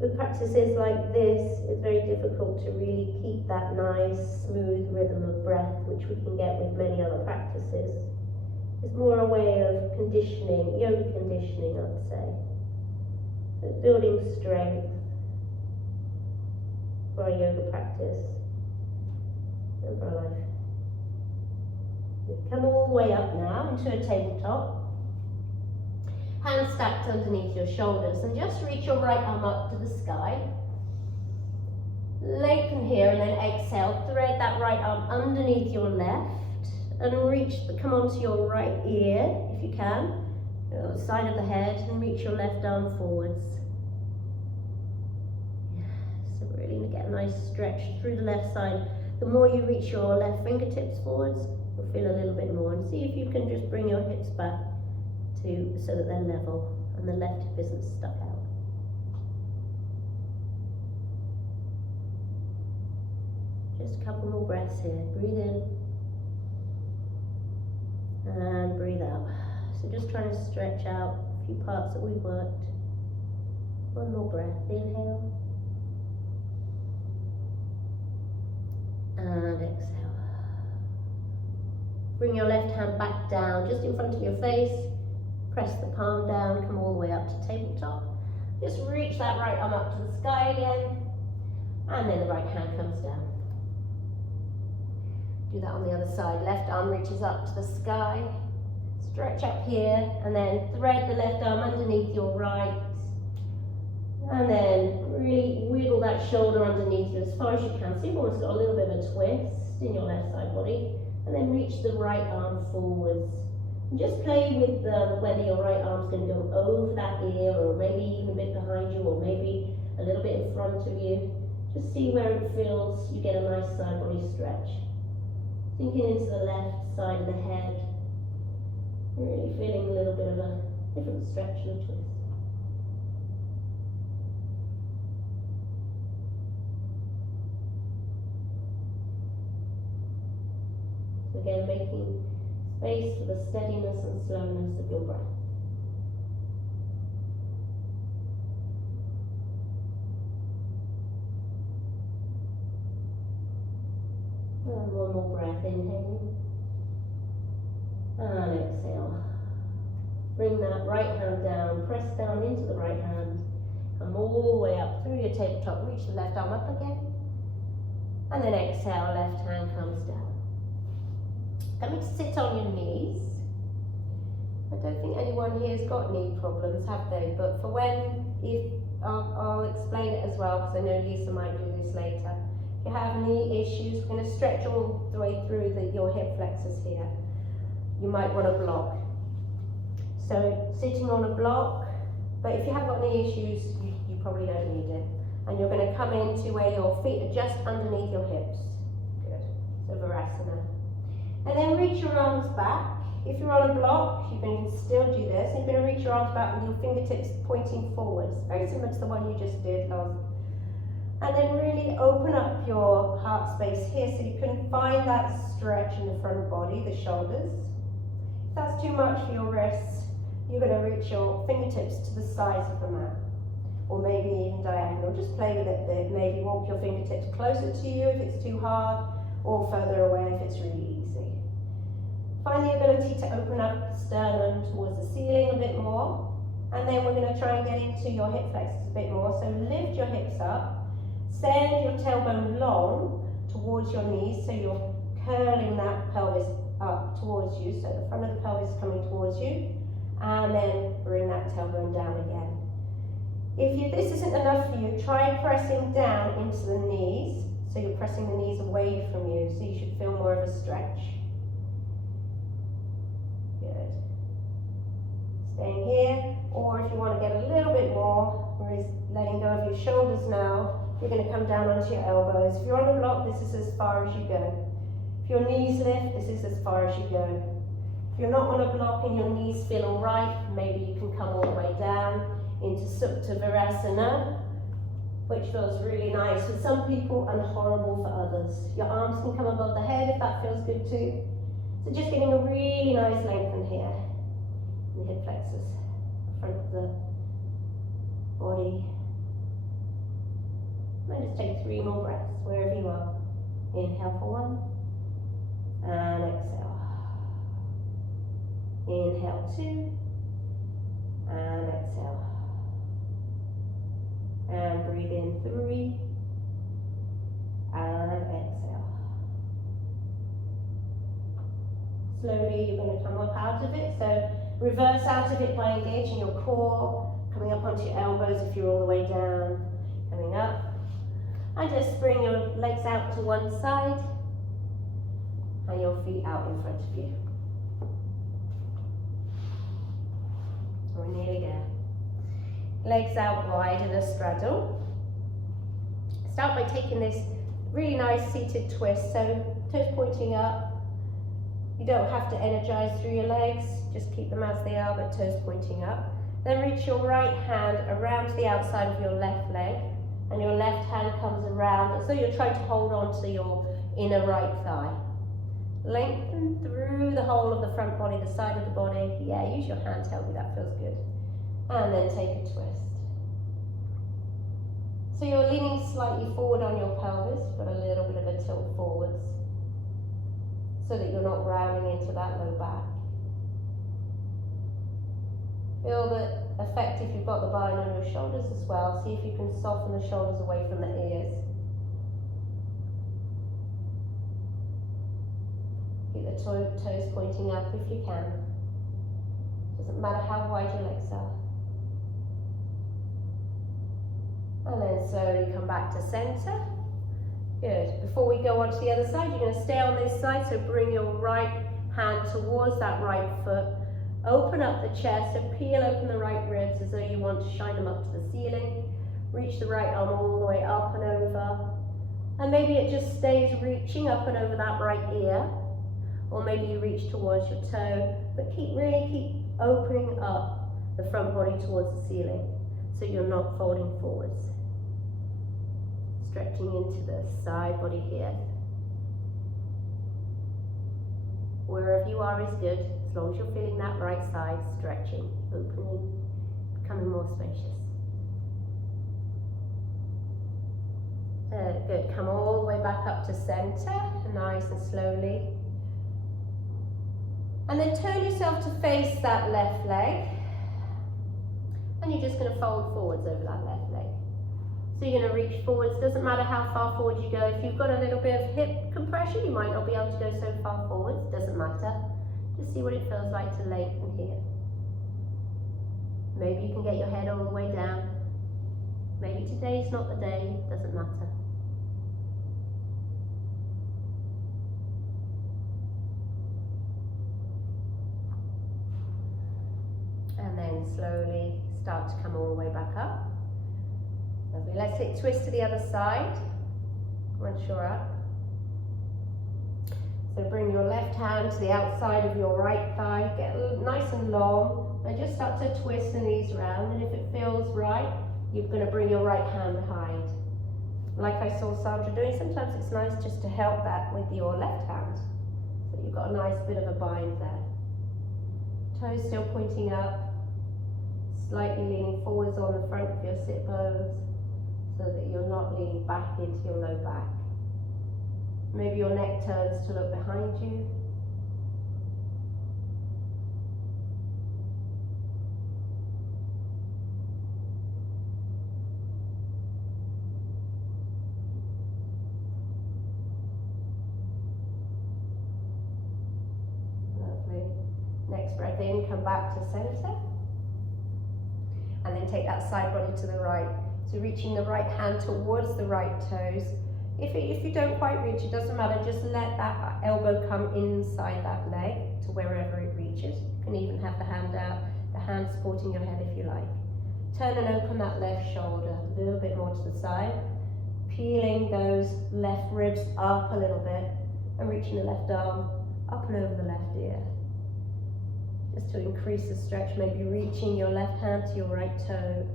With practices like this, it's very difficult to really keep that nice, smooth rhythm of breath, which we can get with many other practices. It's more a way of conditioning, yoga conditioning, I'd say. So it's building strength for our yoga practice and for our life. Come all the way up now into a tabletop. Hands stacked underneath your shoulders, and just reach your right arm up to the sky. Lengthen here, and then exhale. Thread that right arm underneath your left, and come onto your right ear, if you can, the side of the head, and reach your left arm forwards. So really get a nice stretch through the left side. The more you reach your left fingertips forwards, you'll feel a little bit more. And see if you can just bring your hips back so that they're level and the left hip isn't stuck out. Just a couple more breaths here. Breathe in and breathe out. So just trying to stretch out a few parts that we've worked. One more breath. Inhale and exhale. Bring your left hand back down just in front of your face. Press the palm down, come all the way up to tabletop. Just reach that right arm up to the sky again, and then the right hand comes down. Do that on the other side. Left arm reaches up to the sky. Stretch up here, and then thread the left arm underneath your right. And then really wiggle that shoulder underneath you as far as you can. See if you've almost got a little bit of a twist in your left side body. And then reach the right arm forwards. And just play with whether your right arm's going to go over that ear, or maybe even a bit behind you, or maybe a little bit in front of you. Just see where it feels. You get a nice side body stretch. Sinking into the left side of the head. Really feeling a little bit of a different stretch and twist. So again, making space for the steadiness and slowness of your breath. And one more breath, inhaling. And exhale. Bring that right hand down, press down into the right hand. Come all the way up through your tabletop, reach the left arm up again. And then exhale, left hand comes down. Coming to sit on your knees. I don't think anyone here has got knee problems, have they? But for I'll explain it as well, because I know Lisa might do this later. If you have knee issues, we're going to stretch all the way through your hip flexors here. You might want to block. So sitting on a block, but if you have got knee issues, you probably don't need it. And you're going to come into where your feet are just underneath your hips. Good. So Vajrasana. And then reach your arms back. If you're on a block, you can still do this. You're going to reach your arms back with your fingertips pointing forwards. Very similar to the one you just did, And then really open up your heart space here so you can find that stretch in the front body, the shoulders. If that's too much for your wrists, you're going to reach your fingertips to the sides of the mat. Or maybe even diagonal. Just play with it a bit. Maybe walk your fingertips closer to you if it's too hard, or further away if it's really easy. Find the ability to open up the sternum towards the ceiling a bit more. And then we're going to try and get into your hip flexors a bit more. So lift your hips up. Send your tailbone long towards your knees, so you're curling that pelvis up towards you, so the front of the pelvis is coming towards you, and then bring that tailbone down again. If this isn't enough for you, try pressing down into the knees, so you're pressing the knees away from you, so you should feel more of a stretch. Good. Staying here, or if you want to get a little bit more, letting go of your shoulders now, you're going to come down onto your elbows. If you're on a block, this is as far as you go. If your knees lift, this is as far as you go. If you're not on a block and your knees feel all right, maybe you can come all the way down into Vajrasana, which feels really nice for some people and horrible for others. Your arms can come above the head if that feels good too. So just getting a really nice lengthen here in the hip flexors, front of the body. And just take 3 more breaths wherever you are. Inhale for 1 and exhale. Inhale 2 and exhale. And breathe in 3 and exhale. Slowly you're going to come up out of it. So reverse out of it by engaging your core, coming up onto your elbows if you're all the way down, coming up. And just bring your legs out to one side and your feet out in front of you. We're nearly there. Legs out wide in a straddle. Start by taking this really nice seated twist. So toes pointing up. You don't have to energize through your legs. Just keep them as they are, but toes pointing up. Then reach your right hand around to the outside of your left leg. And your left hand comes around, so you're trying to hold on to your inner right thigh. Lengthen through the whole of the front body, the side of the body. Yeah, use your hand to help you, that feels good. And then take a twist. So you're leaning slightly forward on your pelvis, but a little bit of a tilt forwards, so that you're not rounding into that low back. Feel the effect if you've got the bind on your shoulders as well. See if you can soften the shoulders away from the ears. Keep the toes pointing up if you can. Doesn't matter how wide your legs are. And then slowly come back to center. Good. Before we go on to the other side, you're going to stay on this side, so bring your right hand towards that right foot. Open up the chest, so peel open the right ribs as though you want to shine them up to the ceiling. Reach the right arm all the way up and over. And maybe it just stays reaching up and over that right ear. Or maybe you reach towards your toe. But really keep opening up the front body towards the ceiling, so you're not folding forwards. Stretching into the side body here. Wherever you are is good, as long as you're feeling that right side stretching, opening, becoming more spacious. Good, come all the way back up to center, nice and slowly. And then turn yourself to face that left leg. And you're just going to fold forwards over that left leg. So you're going to reach forwards, doesn't matter how far forward you go. If you've got a little bit of hip compression, you might not be able to go so far forwards, doesn't matter. Just see what it feels like to lengthen here. Maybe you can get your head all the way down. Maybe today's not the day, doesn't matter. And then slowly start to come all the way back up. Lovely. Let's hit twist to the other side. Once you're up. So bring your left hand to the outside of your right thigh. Get nice and long. And just start to twist the knees around. And if it feels right, you're going to bring your right hand behind. like I saw Sandra doing, sometimes it's nice just to help that with your left hand. So you've got a nice bit of a bind there. Toes still pointing up, slightly leaning forwards on the front of your sit bones so that you're not leaning back into your low back. Maybe your neck turns to look behind you. Next breath in, come back to center. And then take that side body to the right. So reaching the right hand towards the right toes. If you don't quite reach, it doesn't matter. Just let that elbow come inside that leg to wherever it reaches. You can even have the hand out, the hand supporting your head if you like. Turn and open that left shoulder a little bit more to the side. Peeling those left ribs up a little bit and reaching the left arm up and over the left ear. Just to increase the stretch, maybe reaching your left hand to your right toe,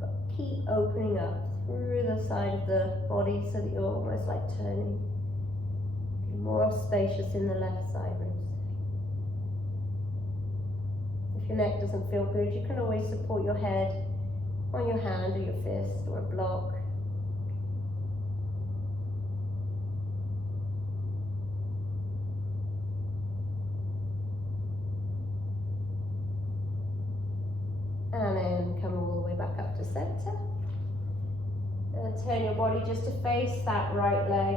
but keep opening up through the side of the body so that you're almost like turning. Be more spacious in the left side ribs. If your neck doesn't feel good, you can always support your head on your hand or your fist or a block. And then come all the way back up to center. And turn your body just to face that right leg.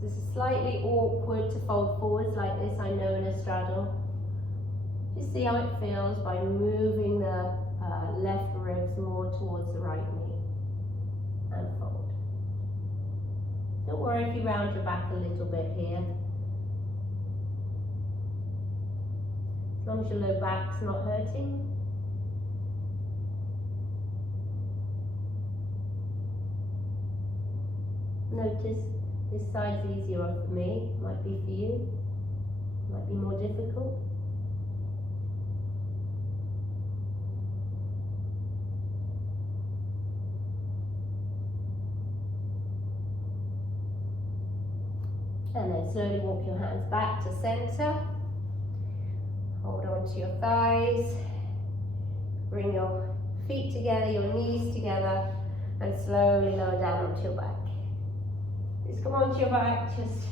So this is slightly awkward to fold forwards like this, I know, in a straddle. Just see how it feels by moving the left ribs more towards the right knee. And fold. Don't worry if you round your back a little bit here. As long as your low back's not hurting. Notice this side's easier for me, might be for you, might be more difficult. And then slowly walk your hands back to center. Hold on to your thighs. Bring your feet together, your knees together, and slowly lower down onto your back. Just come onto your back, just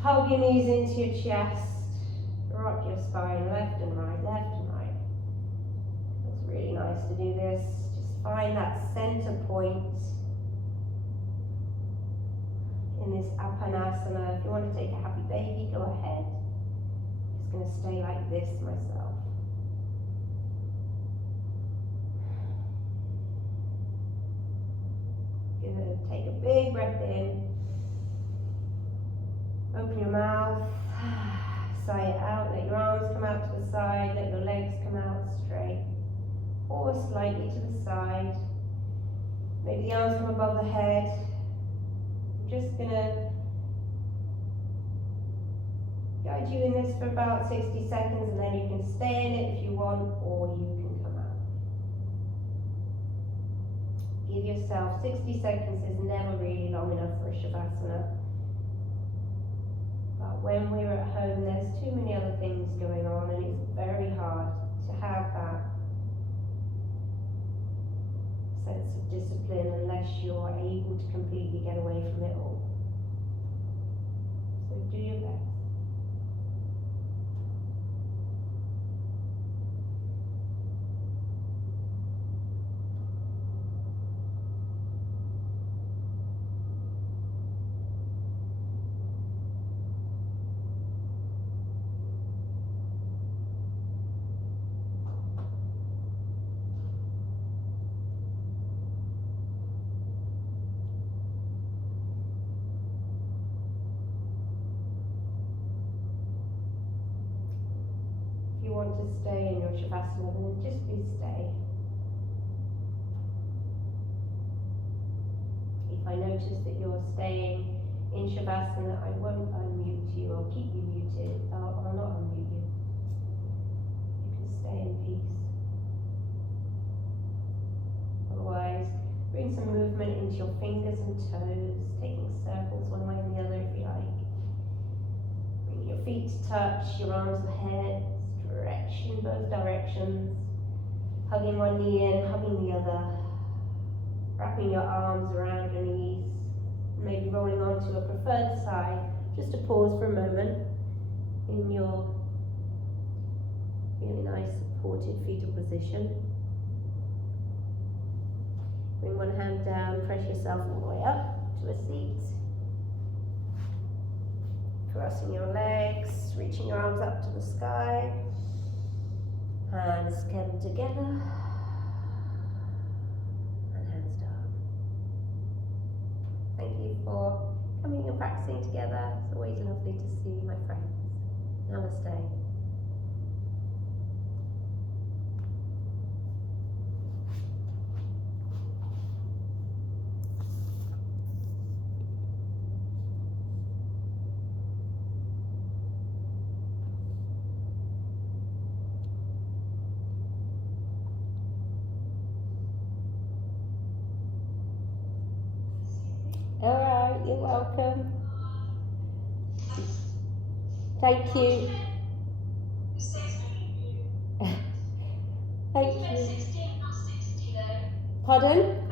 hug your knees into your chest, rock your spine left and right, left and right. It's really nice to do this. Just find that center point in this Navasana. If you want to take a happy baby, go ahead. I'm just going to stay like this myself. Take a big breath in. Open your mouth, sigh it out, let your arms come out to the side, let your legs come out straight, or slightly to the side. Maybe the arms come above the head. I'm just gonna guide you in this for about 60 seconds and then you can stay in it if you want, or you can come out. Give yourself 60 seconds is never really long enough for a Shavasana. But when we're at home, there's too many other things going on and it's very hard to have that sense of discipline unless you're able to completely get away from it all. So do your best. Want to stay in your Shavasana, then just please stay. If I notice that you're staying in Shavasana, I won't unmute you. I'll keep you muted. I'll not unmute you. You can stay in peace. Otherwise, bring some movement into your fingers. and toes, taking circles one way and the other if you like. Bring your feet to touch, your arms ahead, stretch in both directions. Hugging one knee in, hugging the other. Wrapping your arms around your knees. Maybe rolling onto a preferred side. Just to pause for a moment in your really nice supported fetal position. Bring one hand down, press yourself all the way up to a seat. Crossing your legs, reaching your arms up to the sky. Hands come together. And hands down. Thank you for coming and practicing together. It's always lovely to see you, my friends. Namaste. All right, you're welcome. Thank you. Thank you. Pardon?